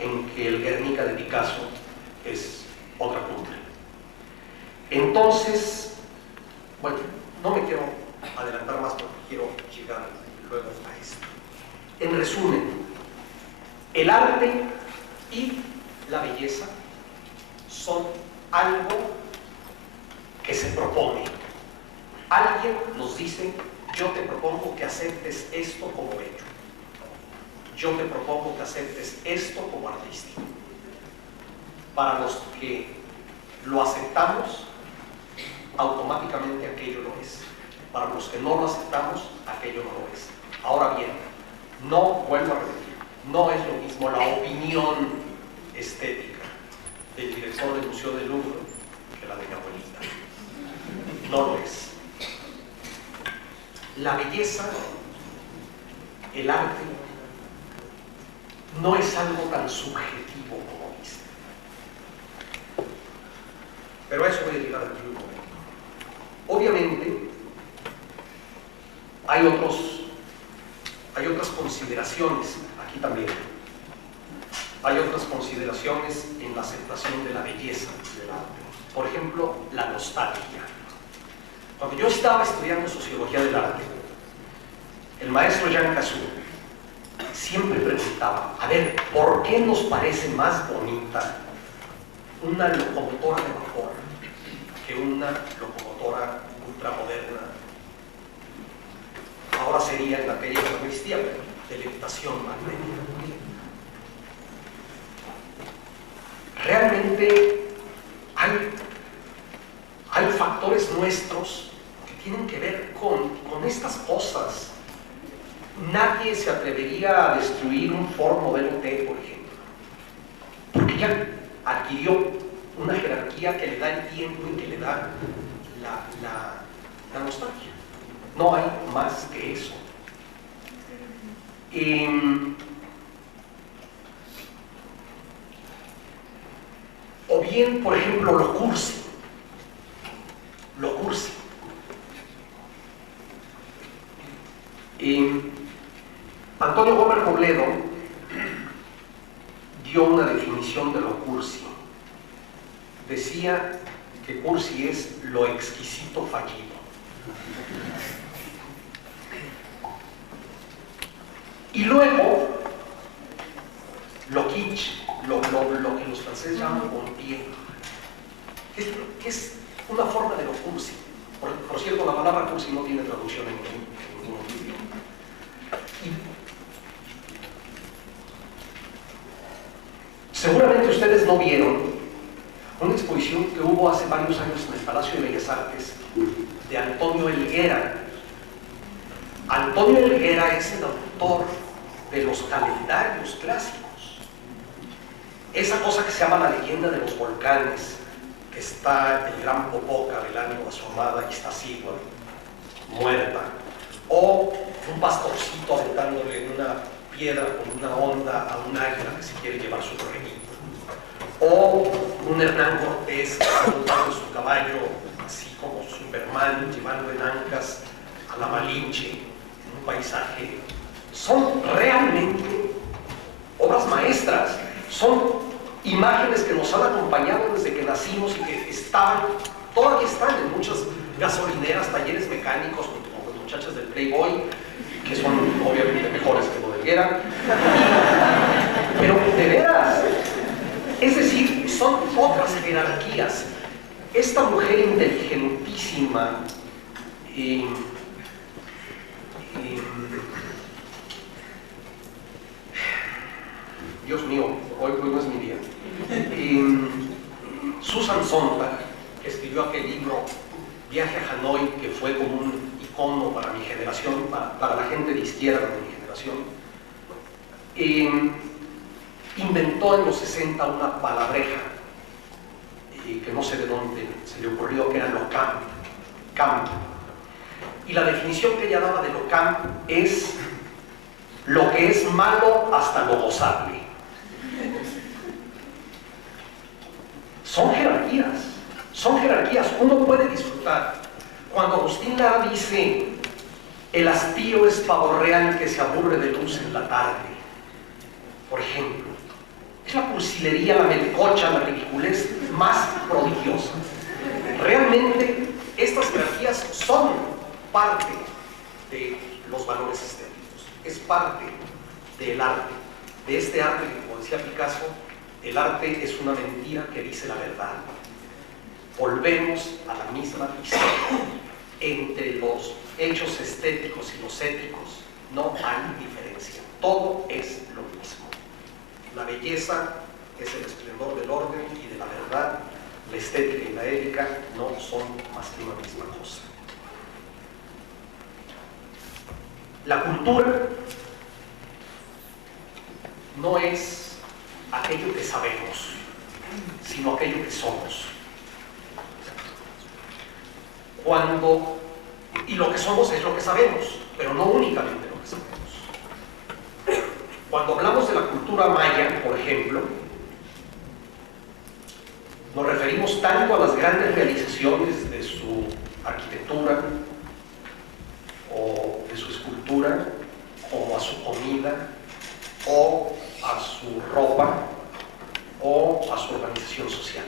en que el Guernica de Picasso es otra punta. Entonces, bueno, no me quiero adelantar más porque quiero llegar luego a esto. En resumen, el arte y la belleza son algo que se propone. Alguien nos dice: yo te propongo que aceptes esto como bello. Yo te propongo que aceptes esto como artístico. Para los que lo aceptamos, automáticamente aquello lo es. Para los que no lo aceptamos, aquello no lo es. Ahora bien, no, vuelvo a repetir, no es lo mismo la opinión estética del director del Museo del Louvre que la de mi abuelita. No lo es. La belleza, el arte, no es algo tan subjetivo como dice. Pero a eso voy a llegar aquí un momento. Obviamente, hay otras consideraciones aquí también. Hay otras consideraciones en la aceptación de la belleza del arte. Por ejemplo, la nostalgia. Cuando yo estaba estudiando sociología del arte, el maestro Jean Cassou siempre preguntaba: a ver, ¿por qué nos parece más bonita una locomotora de vapor que una locomotora ultramoderna? Ahora sería, en aquella que no existía, de levitación magnética. Realmente hay factores nuestros que tienen que ver con estas cosas. Nadie se atrevería a destruir un Ford Modelo T, por ejemplo, porque ya adquirió una jerarquía que le da el tiempo y que le da la nostalgia. No hay más que eso. O bien, por ejemplo, lo cursi. Lo cursi. Antonio Gómez Robledo dio una definición de lo cursi. Decía que cursi es lo exquisito fallido. Y luego, lo kitsch, lo que los franceses llaman bon pied, que es una forma de lo cursi. Por cierto, la palabra cursi no tiene traducción en ningún idioma. Seguramente ustedes no vieron una exposición que hubo hace varios años en el Palacio de Bellas Artes de Antonio Helguera. Antonio Helguera es el autor de los calendarios clásicos. Esa cosa que se llama la leyenda de los volcanes, que está el gran Popoca del año asomada y está Sigua, muerta, o un pastorcito aventándole una piedra con una onda a un águila que se quiere llevar su reguito, o un Hernán Cortés que está montando su caballo así como Superman llevando en ancas a la Malinche en un paisaje. Son realmente obras maestras, son imágenes que nos han acompañado desde que nacimos y que todavía están en muchas gasolineras, talleres mecánicos, junto con las muchachas del Playboy, que son obviamente mejores que lo de Helguera, pero de veras, es decir, son otras jerarquías. Esta mujer inteligentísima, Dios mío, hoy no es mi día. Susan Sontag, que escribió aquel libro Viaje a Hanoi, que fue como un icono para mi generación, para la gente de izquierda de mi generación, inventó en los 60 una palabreja que no sé de dónde se le ocurrió, que era lo camp. Y la definición que ella daba de lo camp es lo que es malo hasta lo gozable. Son jerarquías, uno puede disfrutar. Cuando Agustín Lara dice, el hastío es pavo real que se aburre de luz en la tarde, por ejemplo, es la cursilería, la melcocha, la ridiculez más prodigiosa. Realmente estas jerarquías son parte de los valores estéticos, es parte del arte, de este arte que, como decía Picasso, el arte es una mentira que dice la verdad. Volvemos a la misma historia. Entre los hechos estéticos y los éticos no hay diferencia. Todo es lo mismo. La belleza es el esplendor del orden y de la verdad. La estética y la ética no son más que una misma cosa. La cultura no es aquello que sabemos, sino aquello que somos. Y lo que somos es lo que sabemos, pero no únicamente lo que sabemos. Cuando hablamos de la cultura maya, por ejemplo, nos referimos tanto a las grandes realizaciones de su arquitectura o de su escultura, como a su comida, o a su ropa, o a su organización social.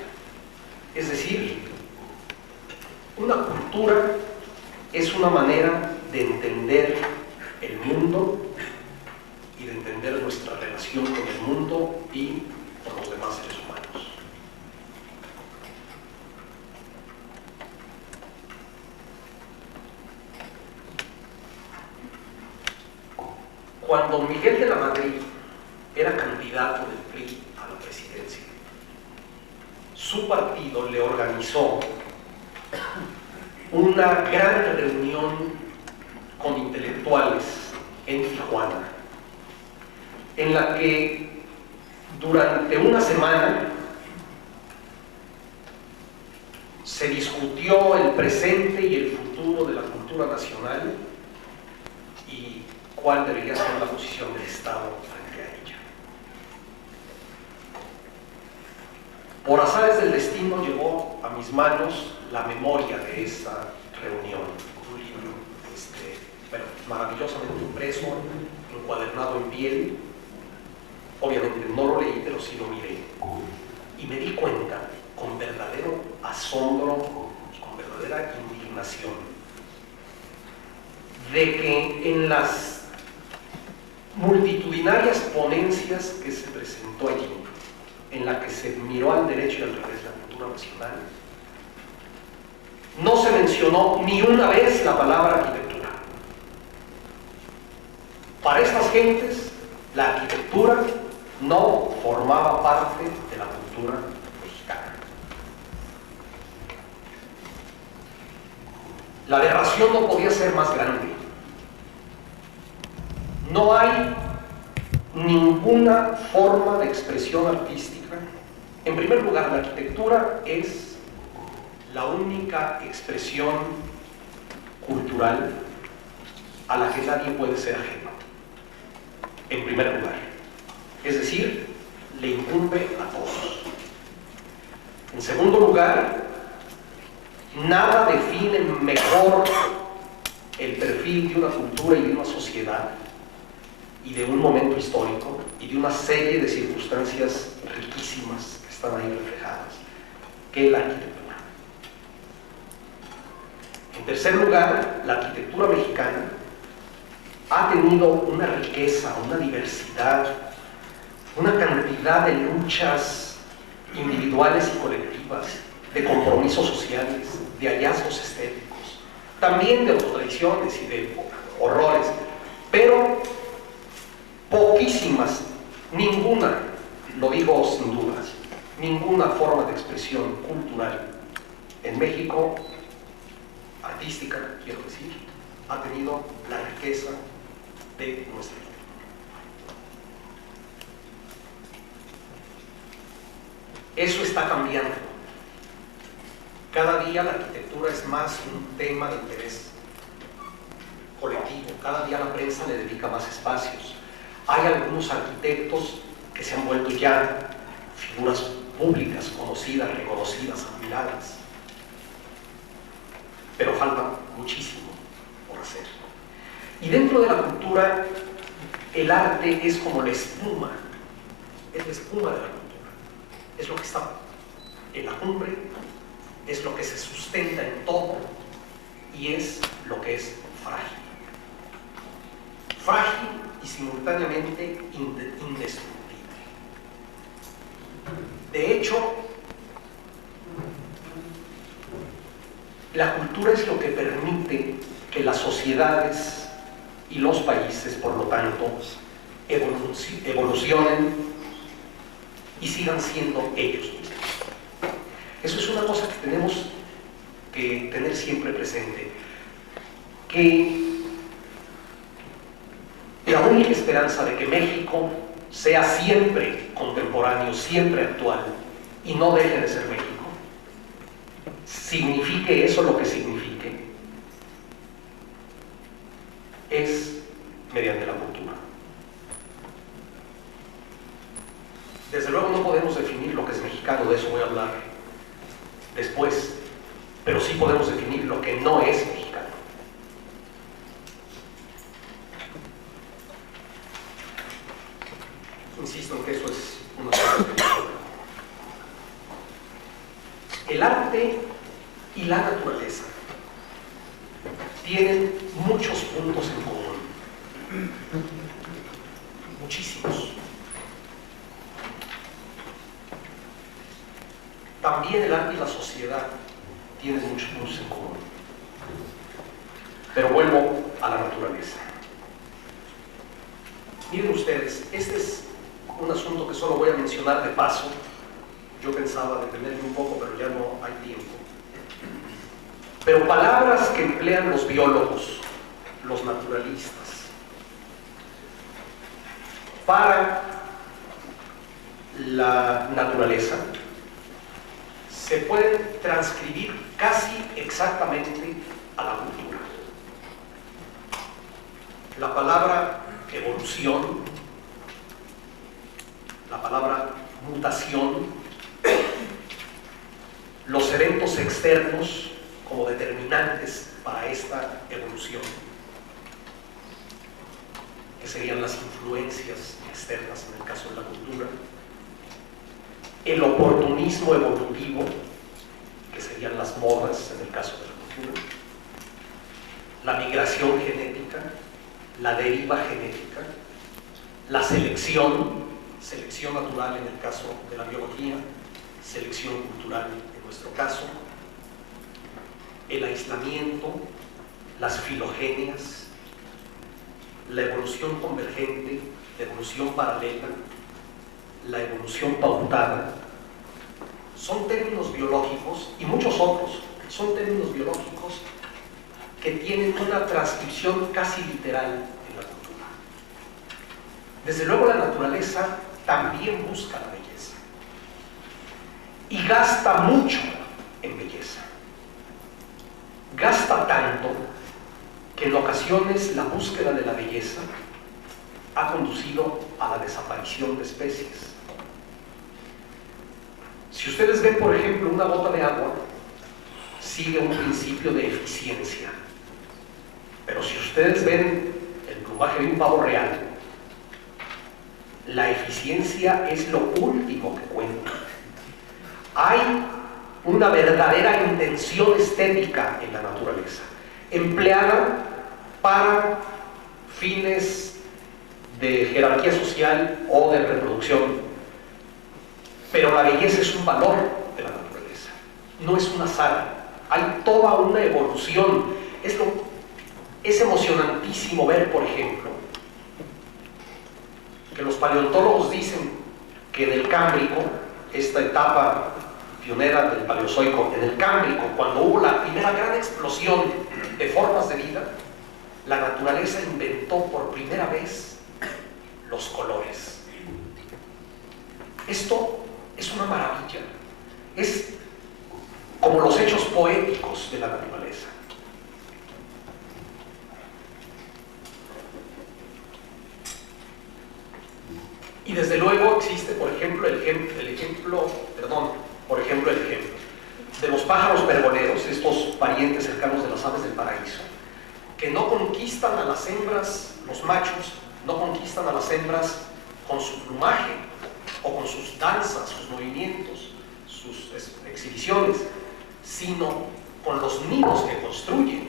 Es decir, una cultura es una manera de entender el mundo y de entender nuestra relación con el mundo y con los demás seres humanos. Cuando Miguel de la Madrid era candidato del PRI a la presidencia, su partido le organizó una gran reunión con intelectuales en Tijuana, en la que durante una semana se discutió el presente y el futuro de la cultura nacional y cuál debería ser la posición del Estado frente a ella. Por azares del destino llegó a mis manos la memoria de esa reunión, un libro maravillosamente impreso, encuadernado en piel. Obviamente no lo leí, pero sí lo miré y me di cuenta con verdadero asombro y con verdadera indignación de que en las multitudinarias ponencias que se presentó allí, en la que se miró al derecho y al revés la cultura nacional, no se mencionó ni una vez la palabra arquitectura. Para estas gentes, la arquitectura no formaba parte de la cultura mexicana. La aberración no podía ser más grande. No hay ninguna forma de expresión artística. En primer lugar, la arquitectura es la única expresión cultural a la que nadie puede ser ajeno. En primer lugar. Es decir, le incumbe a todos. En segundo lugar, nada define mejor el perfil de una cultura y de una sociedad y de un momento histórico y de una serie de circunstancias riquísimas que están ahí reflejadas que la arquitectura. En tercer lugar, la arquitectura mexicana ha tenido una riqueza, una diversidad, una cantidad de luchas individuales y colectivas, de compromisos sociales, de hallazgos estéticos, también de autotraiciones y de horrores, pero poquísimas, ninguna, lo digo sin dudas, ninguna forma de expresión cultural en México, artística, quiero decir, ha tenido la riqueza de nuestra vida. Eso está cambiando. Cada día la arquitectura es más un tema de interés colectivo, cada día la prensa le dedica más espacios. Hay algunos arquitectos que se han vuelto ya figuras públicas, conocidas, reconocidas, admiradas. Pero falta muchísimo por hacer. Y dentro de la cultura, el arte es como la espuma, es la espuma de la cultura. Es lo que está en la cumbre, es lo que se sustenta en todo y es lo que es frágil. Frágil y simultáneamente indestructible. De hecho, la cultura es lo que permite que las sociedades y los países, por lo tanto, evolucionen y sigan siendo ellos mismos. Eso es una cosa que tenemos que tener siempre presente, que la única esperanza de que México sea siempre contemporáneo, siempre actual, y no deje de ser México, signifique eso lo que signifique, es mediante la cultura. Desde luego no podemos definir lo que es mexicano, de eso voy a hablar después, pero sí podemos definir lo que no es mexicano. Insisto en que eso es una cosa de el arte y la naturaleza tienen muchos puntos en común, muchísimos. También el arte y la sociedad tienen muchos puntos en común. Pero vuelvo a la naturaleza. Miren ustedes, este es un asunto que solo voy a mencionar de paso. Yo pensaba detenerme un poco, pero ya no hay tiempo. Pero palabras que emplean los biólogos, los naturalistas, para la naturaleza, se pueden transcribir casi exactamente a la cultura. La palabra evolución, la palabra mutación, los eventos externos como determinantes para esta evolución, que serían las influencias externas en el caso de la cultura, el oportunismo evolutivo, que serían las modas en el caso de la cultura, la migración genética, la deriva genética, la selección natural en el caso de la biología, selección cultural en nuestro caso, el aislamiento, las filogenias, la evolución convergente, la evolución paralela, la evolución pautada, son términos biológicos, y muchos otros, son términos biológicos que tienen una transcripción casi literal en la cultura. Desde luego la naturaleza también busca la belleza y gasta mucho en belleza. Gasta tanto que en ocasiones la búsqueda de la belleza ha conducido a la desaparición de especies. Si ustedes ven, por ejemplo, una gota de agua, sigue un principio de eficiencia. Pero si ustedes ven el plumaje de un pavo real, la eficiencia es lo último que cuenta. Hay una verdadera intención estética en la naturaleza, empleada para fines de jerarquía social o de reproducción. Pero la belleza es un valor de la naturaleza, no es un azar. Hay toda una evolución. Es emocionantísimo ver, por ejemplo, que los paleontólogos dicen que en el Cámbrico, esta etapa pionera del Paleozoico, en el Cámbrico, cuando hubo la primera gran explosión de formas de vida, la naturaleza inventó por primera vez los colores. Esto es una maravilla. Es como los hechos poéticos de la naturaleza. Y desde luego existe, por ejemplo, el ejemplo de los pájaros vergoneros, estos parientes cercanos de las aves del paraíso, que no conquistan a las hembras, los machos, no conquistan a las hembras con su plumaje o con sus danzas, sus movimientos, sus exhibiciones, sino con los nidos que construyen.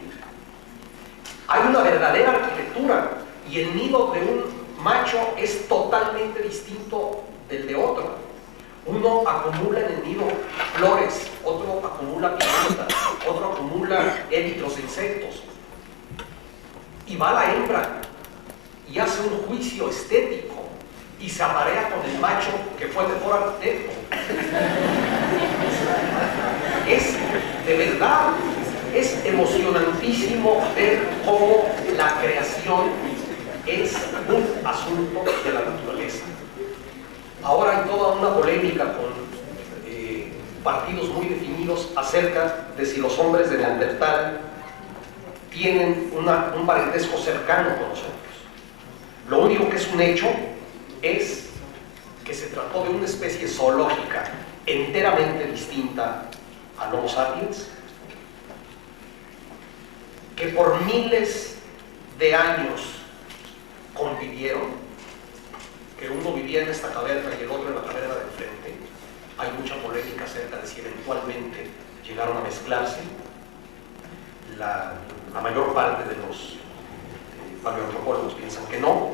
Hay una verdadera arquitectura y el nido de un macho es totalmente distinto del de otro. Uno acumula en el nido flores, otro acumula pimientas, otro acumula élitros de insectos. Y va la hembra y hace un juicio estético y se aparea con el macho que fue mejor arquitecto. Es de verdad, es emocionantísimo ver cómo la creación es un asunto de la naturaleza. Ahora hay toda una polémica con partidos muy definidos acerca de si los hombres de Neandertal tienen un parentesco cercano con nosotros. Lo único que es un hecho es que se trató de una especie zoológica enteramente distinta al Homo sapiens, que por miles de años convivieron, que uno vivía en esta caverna y el otro en la caverna de enfrente. Hay mucha polémica acerca de si eventualmente llegaron a mezclarse. La mayor parte de los paleoantropólogos piensan que no,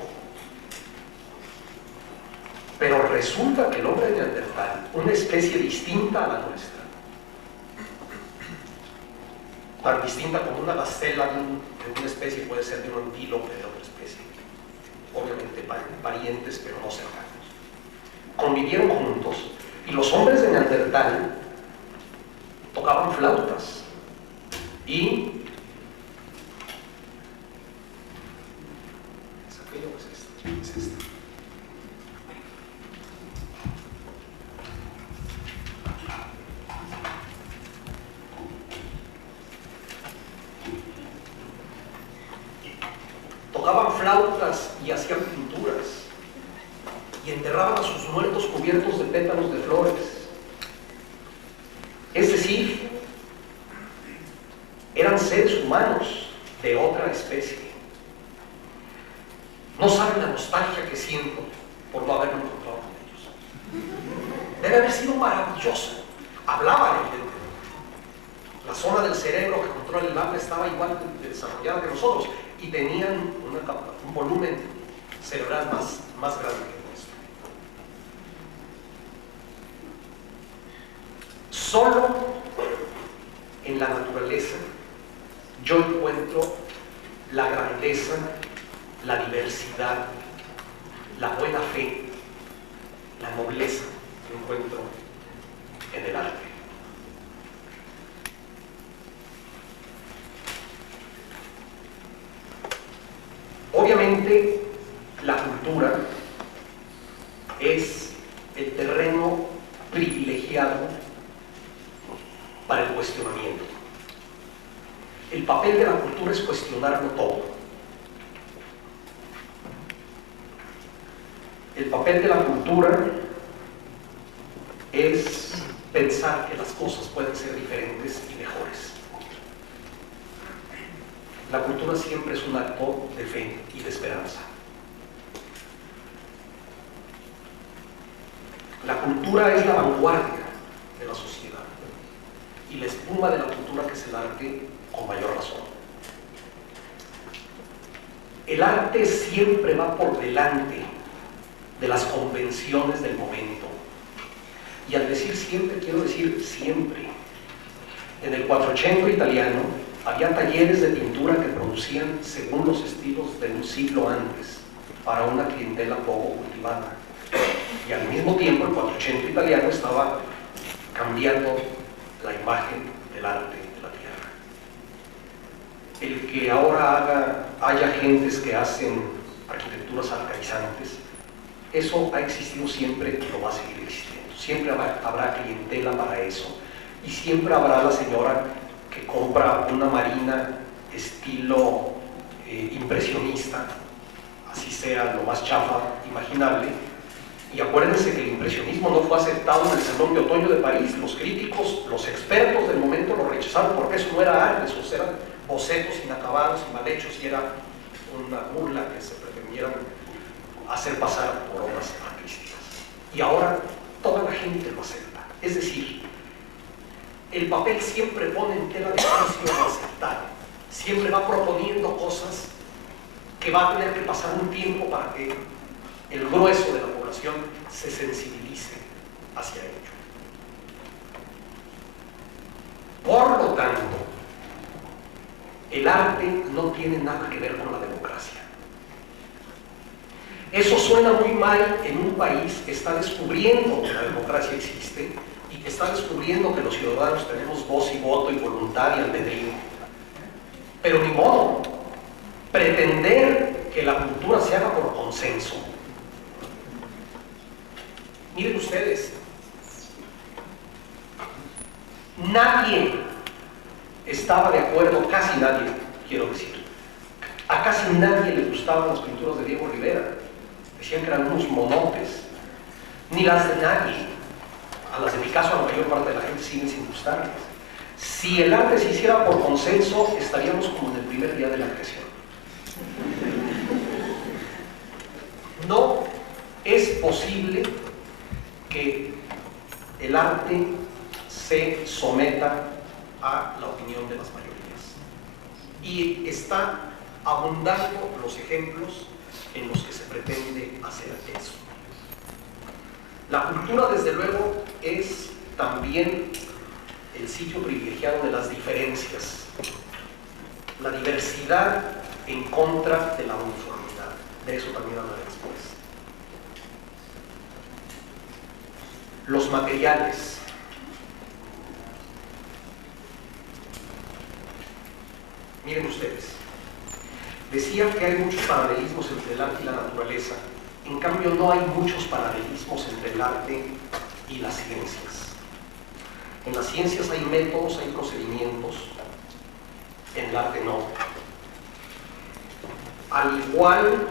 pero resulta que el hombre de Neandertal, una especie distinta a la nuestra, tan distinta como una gacela de una especie puede ser de un antílope de otra especie, obviamente parientes pero no cercanos, convivieron juntos y los hombres de Neandertal tocaban flautas y ¿es aquello o es esto? Es esto. Tocaban flautas y hacían pinturas y enterraban a sus muertos cubiertos de pétalos de flores. Es decir, eran seres humanos de otra especie. No saben la nostalgia que siento por no haberme encontrado con ellos. Debe haber sido maravilloso. Hablaban, evidentemente. La zona del cerebro que controla el habla estaba igual de desarrollada que nosotros y tenían un volumen cerebral más grande que el nuestro. Solo en la naturaleza yo encuentro la grandeza, la diversidad, la buena fe, la nobleza que encuentro en el arte. Obviamente, la cultura es el terreno privilegiado para el cuestionamiento. El papel de la cultura es cuestionarlo todo. El papel de la cultura es pensar que las cosas pueden ser diferentes y mejores. La cultura siempre es un acto de fe y de esperanza. La cultura es la vanguardia de la sociedad y la espuma de la cultura que es el arte con mayor razón. El arte siempre va por delante de las convenciones del momento. Y al decir siempre, quiero decir siempre. En el Quattrocento italiano había talleres de pintura que producían según los estilos de un siglo antes, para una clientela poco cultivada. Y al mismo tiempo el Quattrocento italiano estaba cambiando la imagen del arte de la tierra. El que ahora haya gentes que hacen arquitecturas arcaizantes, eso ha existido siempre y lo va a seguir existiendo. Siempre habrá clientela para eso. Y siempre habrá la señora que compra una marina estilo impresionista, así sea lo más chafa imaginable. Y acuérdense que el impresionismo no fue aceptado en el Salón de Otoño de París. Los críticos, los expertos del momento lo rechazaron porque eso no era arte, esos eran bocetos inacabados y mal hechos y era una burla que se pretendieran hacer pasar por obras artísticas. Y ahora toda la gente lo acepta. Es decir, el papel siempre pone en tela de juicio al aceptar. Siempre va proponiendo cosas que va a tener que pasar un tiempo para que el grueso de la población se sensibilice hacia ello. Por lo tanto, el arte no tiene nada que ver con la democracia. Eso suena muy mal en un país que está descubriendo que la democracia existe y que está descubriendo que los ciudadanos tenemos voz y voto y voluntad y albedrío. Pero ni modo, pretender que la cultura se haga por consenso. Miren ustedes, nadie estaba de acuerdo, casi nadie, quiero decir. A casi nadie le gustaban las pinturas de Diego Rivera. Decían que eran unos monotes. Ni las de nadie. A las de Picasso a la mayor parte de la gente siguen sin gustarles. Si el arte se hiciera por consenso, estaríamos como en el primer día de la creación. No es posible que el arte se someta a la opinión de las mayorías. Y está abundando los ejemplos en los que se pretende hacer eso. La cultura, desde luego, es también el sitio privilegiado de las diferencias, la diversidad en contra de la uniformidad. De eso también hablaré después. Los materiales. Miren ustedes, decía que hay muchos paralelismos entre el arte y la naturaleza. En cambio, no hay muchos paralelismos entre el arte y las ciencias. En las ciencias hay métodos, hay procedimientos, en el arte no. Al igual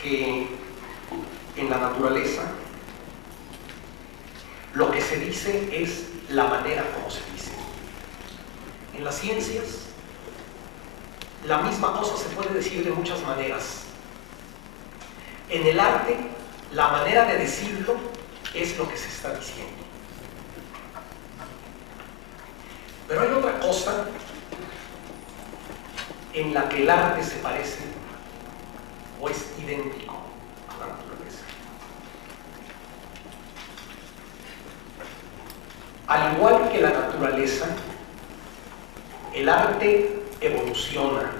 que en la naturaleza, lo que se dice es la manera como se dice. En las ciencias, la misma cosa se puede decir de muchas maneras. En el arte, la manera de decirlo es lo que se está diciendo. Pero hay otra cosa en la que el arte se parece o es idéntico a la naturaleza. Al igual que la naturaleza, el arte evoluciona,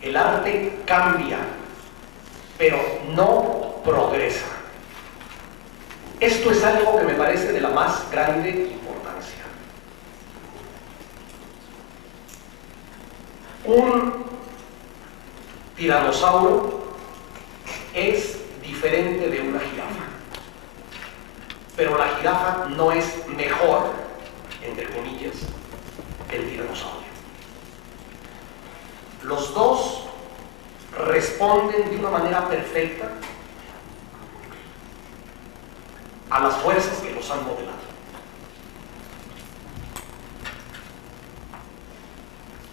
el arte cambia, pero no progresa. Esto es algo que me parece de la más grande importancia. Un tiranosaurio es diferente de una jirafa, pero la jirafa no es mejor, entre comillas, que el tiranosaurio. Los dos responden de una manera perfecta a las fuerzas que los han modelado.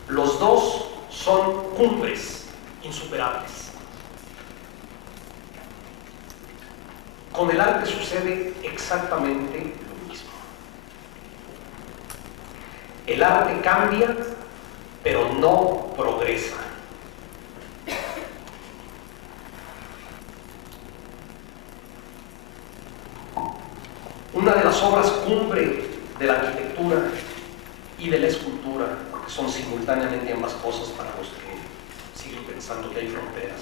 Los dos son cumbres insuperables. Con el arte sucede exactamente lo mismo. El arte cambia, pero no progresa. una de las obras cumbre de la arquitectura y de la escultura, porque son simultáneamente ambas cosas para los que siguen pensando que hay fronteras.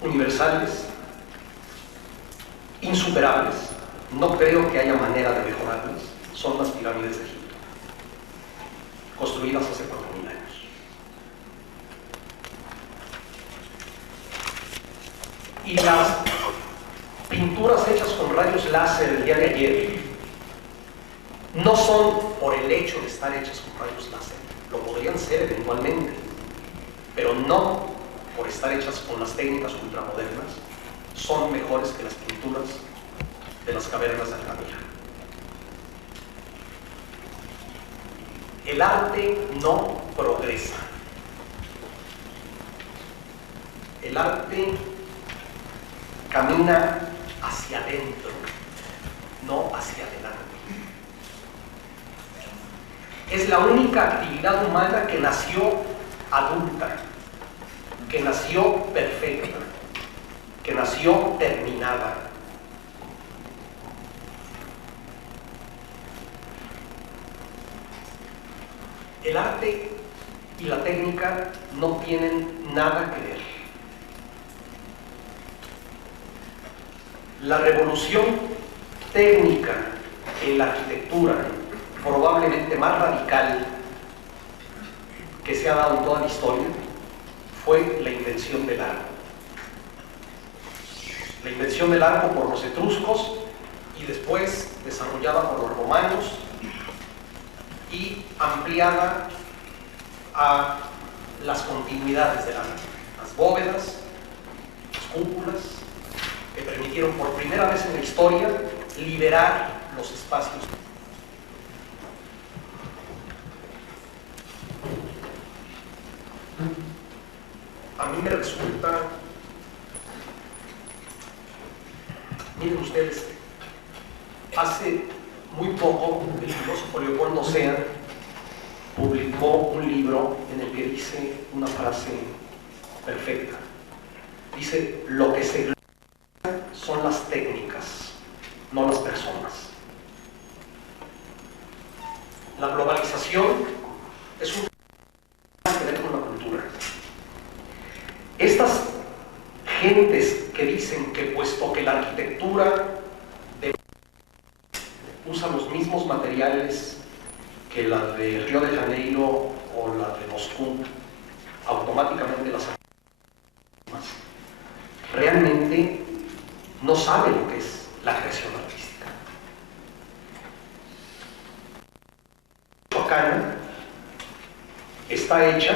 Universales, insuperables, no creo que haya manera de mejorarlas, son las pirámides de Egipto, construidas hace 4.000 años. Y las pinturas hechas con rayos láser el día de ayer no son por el hecho de estar hechas con rayos láser, lo podrían ser eventualmente, pero no por estar hechas con las técnicas ultramodernas, son mejores que las pinturas de las cavernas de Altamira. El arte no progresa. El arte camina hacia adentro, no hacia adelante. Es la única actividad humana que nació adulta, que nació perfecta, que nació terminada. El arte y la técnica no tienen nada que ver. La revolución técnica en la arquitectura, probablemente más radical que se ha dado en toda la historia, fue la invención del arco. La invención del arco por los etruscos y después desarrollada por los romanos y ampliada a las continuidades del arco, las bóvedas, las cúpulas, que permitieron por primera vez en la historia liberar los espacios. A mí me resulta, miren ustedes, hace muy poco el filósofo Leopoldo Sea publicó un libro en el que dice una frase perfecta. Dice: lo que se son las técnicas, no las personas. La globalización es un que ver con la cultura. Estas gentes que dicen que puesto que la arquitectura usa los mismos materiales que la de Río de Janeiro o la de Moscú, automáticamente las realmente no sabe lo que es la creación artística. Michoacana está hecha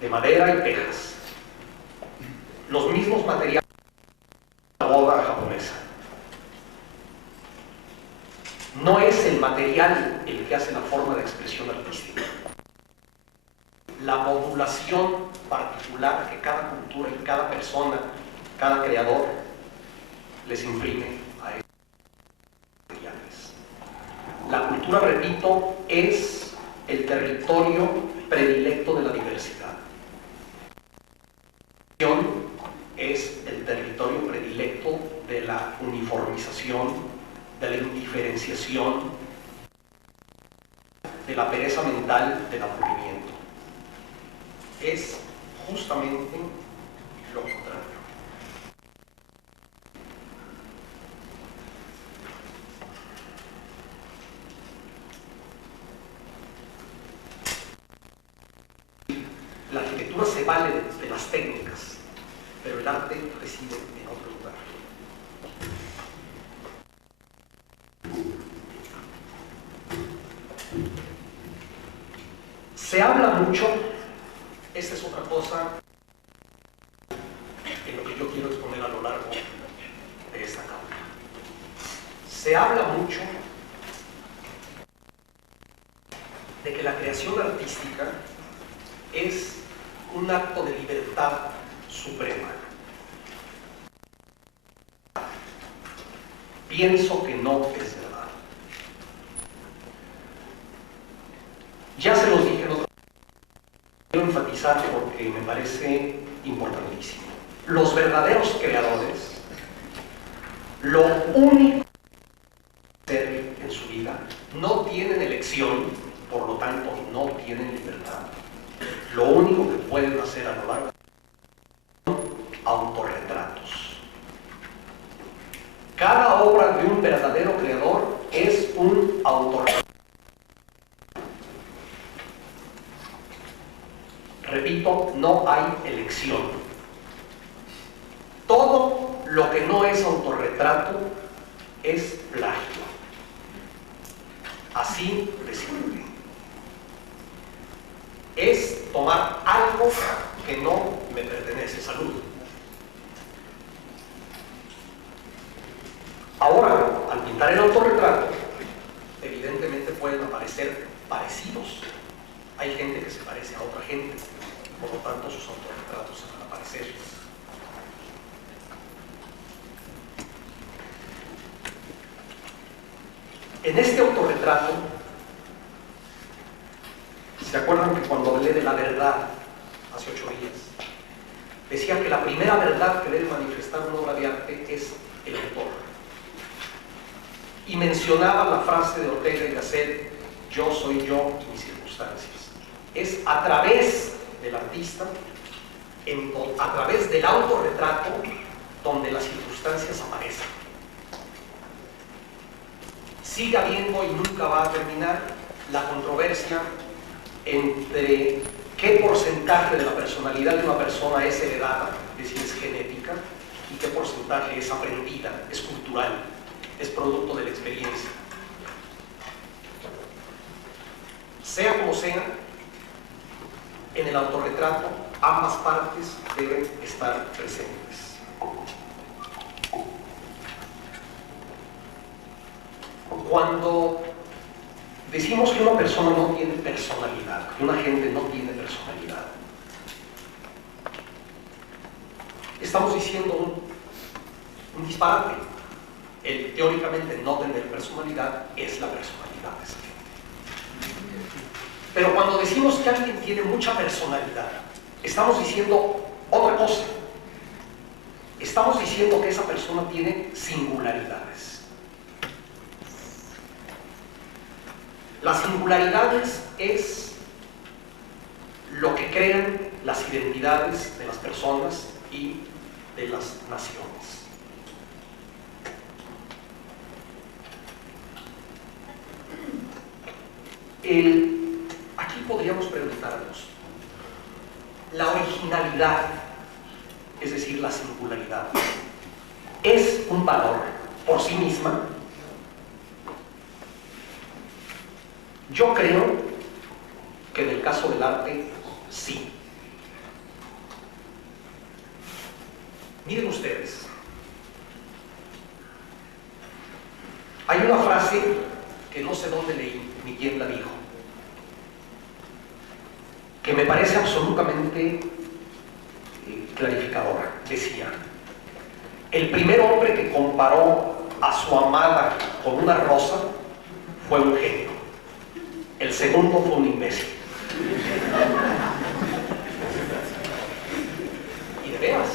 de madera y tejas, los mismos materiales de la boda japonesa. No es el material el que hace la forma de expresión artística. La modulación particular que cada cultura y cada persona, cada creador les imprime a esos materiales. La cultura, repito, es el territorio predilecto de la diversidad. La educación es el territorio predilecto de la uniformización, de la indiferenciación, de la pereza mental, del aburrimiento. Es justamente lo contrario. La arquitectura se vale de las técnicas, pero el arte reside en otro lugar. Se habla mucho, esta es otra cosa en lo que yo quiero exponer a lo largo de esta cámara. Se habla mucho de que la creación artística es un acto de libertad suprema. Pienso que no es verdad. Ya se los dije en otro. Quiero enfatizar porque me parece importantísimo. Los verdaderos creadores, lo único que hacer en su vida, no tienen elección, por lo tanto no tienen libertad. Lo único que pueden hacer a lo largo son autorretratos. Cada obra de un verdadero creador es un autorretrato. Repito, no hay elección. Todo lo que no es autorretrato es plagio. Así de simple. Es tomar algo que no me pertenece. Salud. Ahora, al pintar el autorretrato, evidentemente pueden aparecer parecidos. Hay gente que se parece a otra gente, por lo tanto sus autorretratos se van a parecer. En este autorretrato, ¿se acuerdan que cuando hablé de la verdad hace 8 días? Decía que la primera verdad que debe manifestar una obra de arte es el autor. Y mencionaba la frase de Ortega y Gasset: yo soy yo y mis circunstancias. Es a través del artista, a través del autorretrato, donde las circunstancias aparecen. Sigue habiendo y nunca va a terminar la controversia entre qué porcentaje de la personalidad de una persona es heredada, es decir, es genética, y qué porcentaje es aprendida, es cultural, es producto de la experiencia. Sea como sea, en el autorretrato ambas partes deben estar presentes. Cuando decimos que una persona no tiene personalidad, que una gente no tiene personalidad, estamos diciendo un disparate. El teóricamente no tener personalidad es la personalidad de esa gente. Pero cuando decimos que alguien tiene mucha personalidad, estamos diciendo otra cosa. Estamos diciendo que esa persona tiene singularidades. Las singularidades es lo que crean las identidades de las personas y de las naciones. Aquí podríamos preguntarnos, la originalidad, es decir, la singularidad, ¿es un valor por sí misma? Yo creo que en el caso del arte, sí. Miren ustedes, hay una frase que no sé dónde leí ni quién la dijo, que me parece absolutamente clarificadora. Decía: el primer hombre que comparó a su amada con una rosa fue un genio. El segundo fue un imbécil. Y de veras,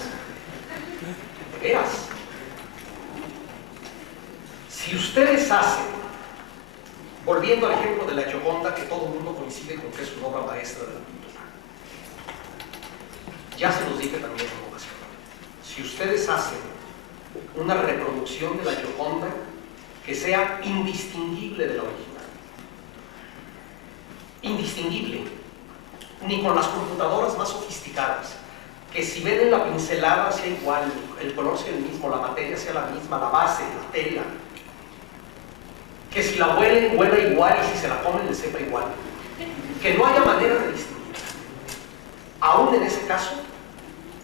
si ustedes hacen, volviendo al ejemplo de la Gioconda, que todo el mundo coincide con que es una obra maestra de la pintura, ya se los dije también en ocasión, si ustedes hacen una reproducción de la Gioconda que sea indistinguible de la original, indistinguible, ni con las computadoras más sofisticadas, que si ven en la pincelada sea igual, el color sea el mismo, la materia sea la misma, la base, la tela, que si la huelen, huela igual, y si se la comen, les sepa igual, que no haya manera de distinguir. Aún en ese caso,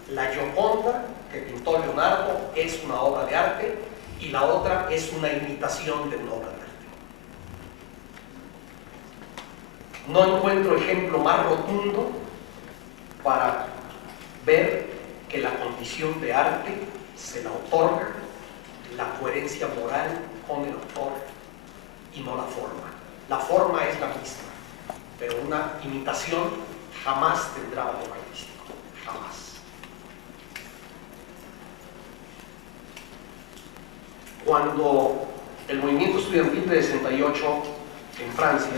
la Gioconda que pintó Leonardo es una obra de arte y la otra es una imitación de una obra de arte. No encuentro ejemplo más rotundo para ver que la condición de arte se la otorga la coherencia moral con el autor y no la forma. La forma es la misma, pero una imitación jamás tendrá valor artístico, jamás. Cuando el movimiento estudiantil de 68 en Francia,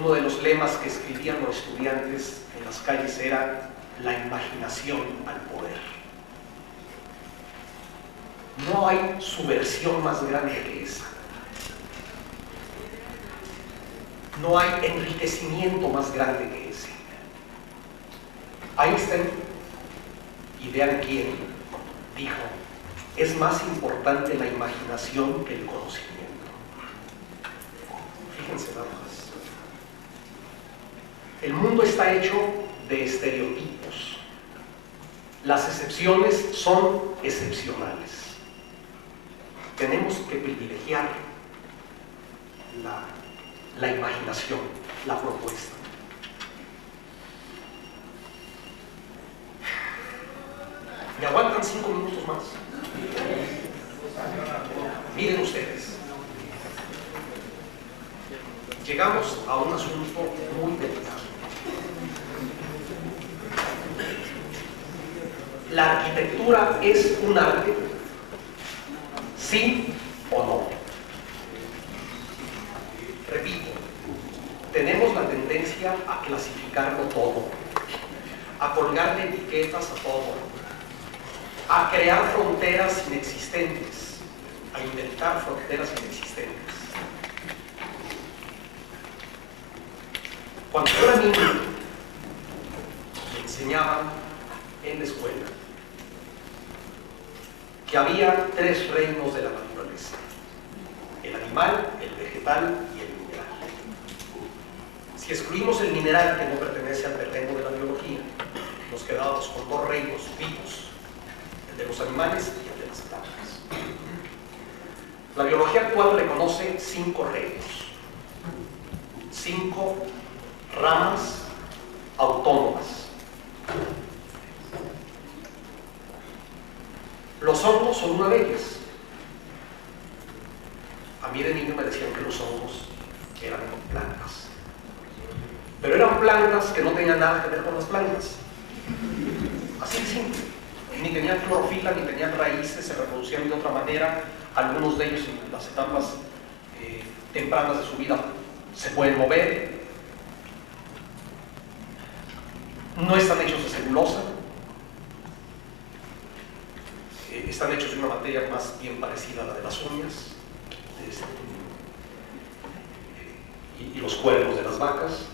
uno de los lemas que escribían los estudiantes en las calles era la imaginación al poder. No hay subversión más grande que esa. No hay enriquecimiento más grande que ese. Einstein, y vean quién, dijo: es más importante la imaginación que el conocimiento. Fíjense nada más. El mundo está hecho de estereotipos. Las excepciones son excepcionales. Tenemos que privilegiar la imaginación, la propuesta. ¿Me aguantan 5 minutos más? Miren ustedes. Llegamos a un asunto muy delicado. ¿La arquitectura es un arte? ¿Sí o no? Repito, tenemos la tendencia a clasificarlo todo, a colgarle etiquetas a todo, a crear fronteras inexistentes, a inventar fronteras inexistentes. Cuando yo era niño, me enseñaban en la escuela que había 3 reinos de la naturaleza: el animal, el vegetal y el mineral. Si excluimos el mineral, que no pertenece al terreno de la biología, nos quedábamos con 2 reinos vivos: el de los animales y el de las plantas. La biología actual reconoce 5 reinos, 5 ramas autónomas. Los hongos son una de ellas. A mí de niño me decían que los hongos eran plantas, pero eran plantas que no tenían nada que ver con las plantas. Así de simple. Ni tenían clorofila, ni tenían raíces, se reproducían de otra manera. Algunos de ellos en las etapas tempranas de su vida se pueden mover. No están hechos de celulosa. Están hechos de una materia más bien parecida a la de las uñas y los cuernos de las vacas.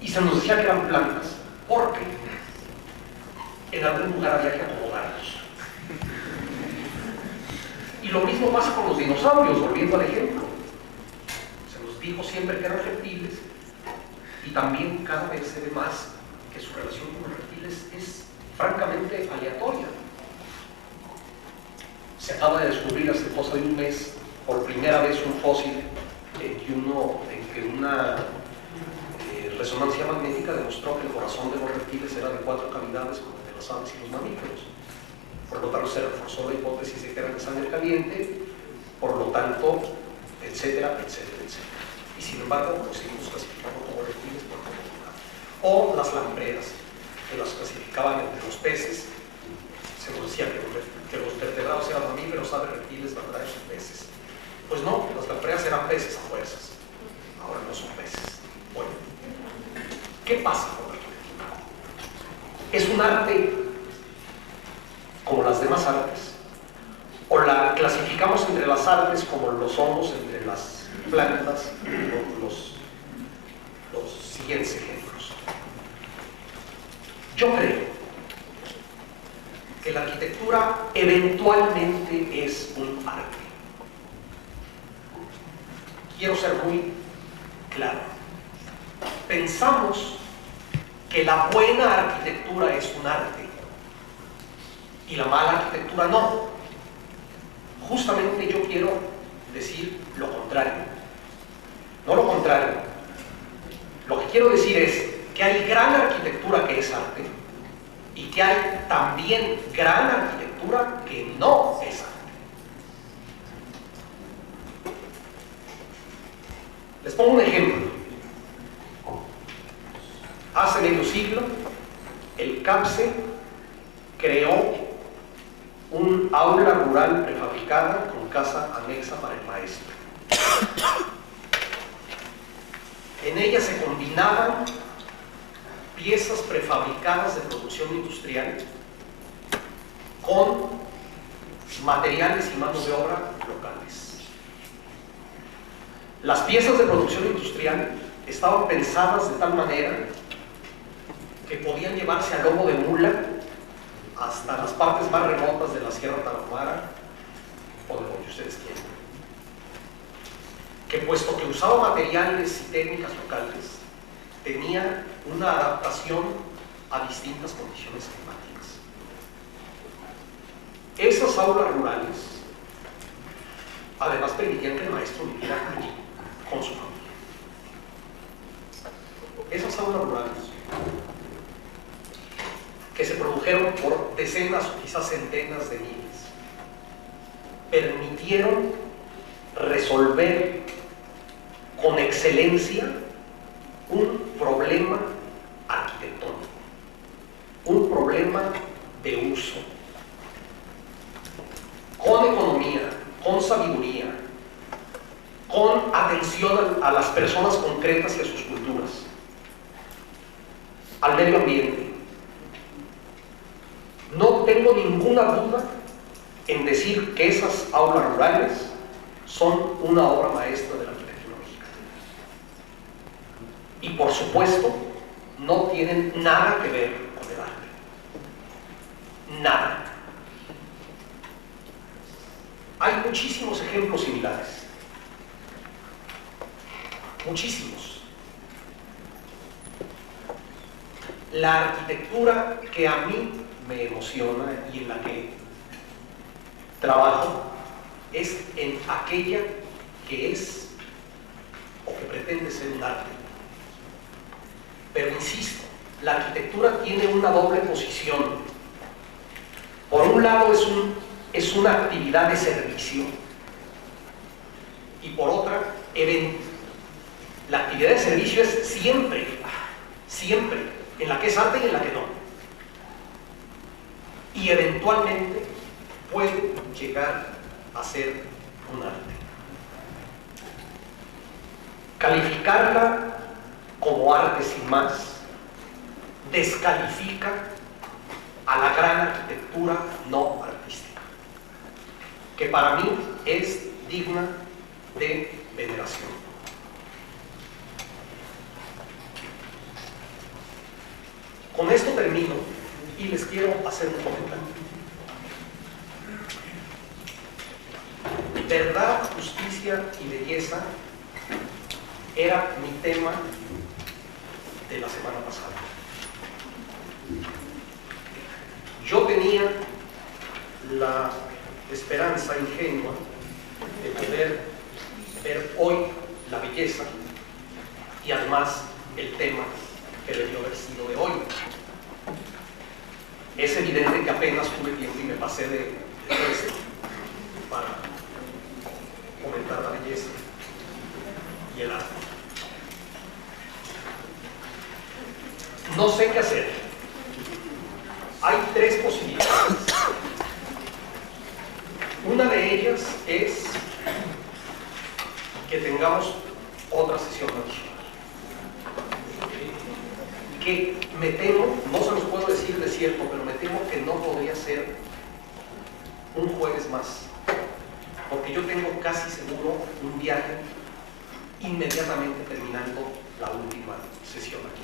Y se nos decía que eran plantas porque en algún lugar había que acomodarlos. Y lo mismo pasa con los dinosaurios, volviendo al ejemplo. Se nos dijo siempre que eran reptiles, y también cada vez se ve más que su relación con los reptiles es francamente aleatoria. Se acaba de descubrir hace cosa de un mes por primera vez un fósil en que una resonancia magnética demostró que el corazón de los reptiles era de 4 cavidades como el de las aves y los mamíferos. Por lo tanto, se reforzó la hipótesis de que eran de sangre caliente, por lo tanto, etcétera, etcétera, etcétera. Y sin embargo, los seguimos clasificando como reptiles por comodidad. O las lampreas, que las clasificaban entre los peces. Se nos decía que los vertebrados eran mamíferos, aves, reptiles, vertebrados y peces. Pues no, las lampreas eran peces a fuerzas. Ahora no son peces. Bueno, ¿qué pasa con la arquitectura? ¿Es un arte como las demás artes? ¿O la clasificamos entre las artes como los hongos entre las plantas? Los siguientes ejemplos. Yo creo que la arquitectura eventualmente es un arte. Quiero ser muy claro. Pensamos que la buena arquitectura es un arte y la mala arquitectura no. Justamente yo quiero decir lo contrario. No lo contrario. Lo que quiero decir es que hay gran arquitectura que es arte y que hay también gran arquitectura que no es arte. Les pongo un ejemplo. Hace medio siglo, el CAPSE, creó un aula rural prefabricada con casa anexa para el maestro. En ella se combinaban piezas prefabricadas de producción industrial con materiales y mano de obra locales. Las piezas de producción industrial estaban pensadas de tal manera que podían llevarse a lomo de mula hasta las partes más remotas de la Sierra Tarahumara o de donde ustedes quieran. Que puesto que usaba materiales y técnicas locales, tenía una adaptación a distintas condiciones climáticas. Esas aulas rurales además permitían que el maestro viviera allí con su familia. Esas aulas rurales, que se produjeron por decenas o quizás centenas de miles, permitieron resolver con excelencia un problema arquitectónico, un problema de uso, con economía, con sabiduría, con atención a las personas concretas y a sus culturas, al medio ambiente. No tengo ninguna duda en decir que esas aulas rurales son una obra maestra de la arquitectura mexicana. Y por supuesto, no tienen nada que ver con el arte. Nada. Hay muchísimos ejemplos similares. Muchísimos. La arquitectura que a mí me emociona y en la que trabajo es en aquella que es o que pretende ser un arte. Pero insisto, la arquitectura tiene una doble posición. Por un lado es una actividad de servicio y por otra, evento. La actividad de servicio es siempre, en la que es arte y en la que no. Y eventualmente puede llegar a ser un arte. Calificarla como arte sin más descalifica a la gran arquitectura no artística, que para mí es digna de veneración. Con esto termino y les quiero hacer un comentario. Verdad, justicia y belleza era mi tema de la semana pasada. Yo tenía la esperanza ingenua de poder ver hoy la belleza y además el tema que debió haber sido de hoy. Es evidente que apenas tuve tiempo y me pasé de esto para comentar la belleza y el arte. No sé qué hacer. Hay tres posibilidades. Una de ellas es que tengamos otra sesión adicional. Que me temo, no se los puedo decir de cierto, pero me temo que no podría ser un jueves más, porque yo tengo casi seguro un viaje inmediatamente terminando la última sesión aquí.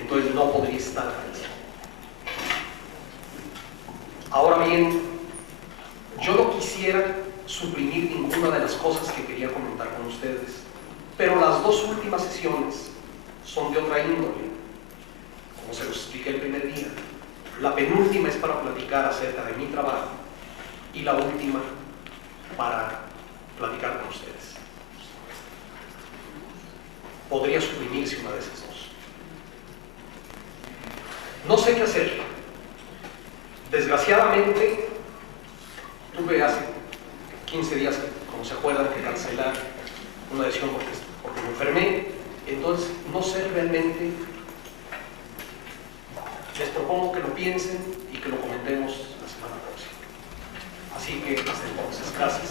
Entonces no podría estar ahí. Ahora bien, yo no quisiera suprimir ninguna de las cosas que quería comentar con ustedes, pero las dos últimas sesiones son de otra índole, como se los expliqué el primer día. La penúltima es para platicar acerca de mi trabajo y la última para platicar con ustedes. Podría suprimirse una de esas dos. No sé qué hacer. Desgraciadamente, tuve hace 15 días, como se acuerdan, que cancelar una decisión porque me enfermé. Entonces, no sé realmente, les propongo propongo que lo piensen y que lo comentemos la semana próxima. Así que hasta entonces, gracias.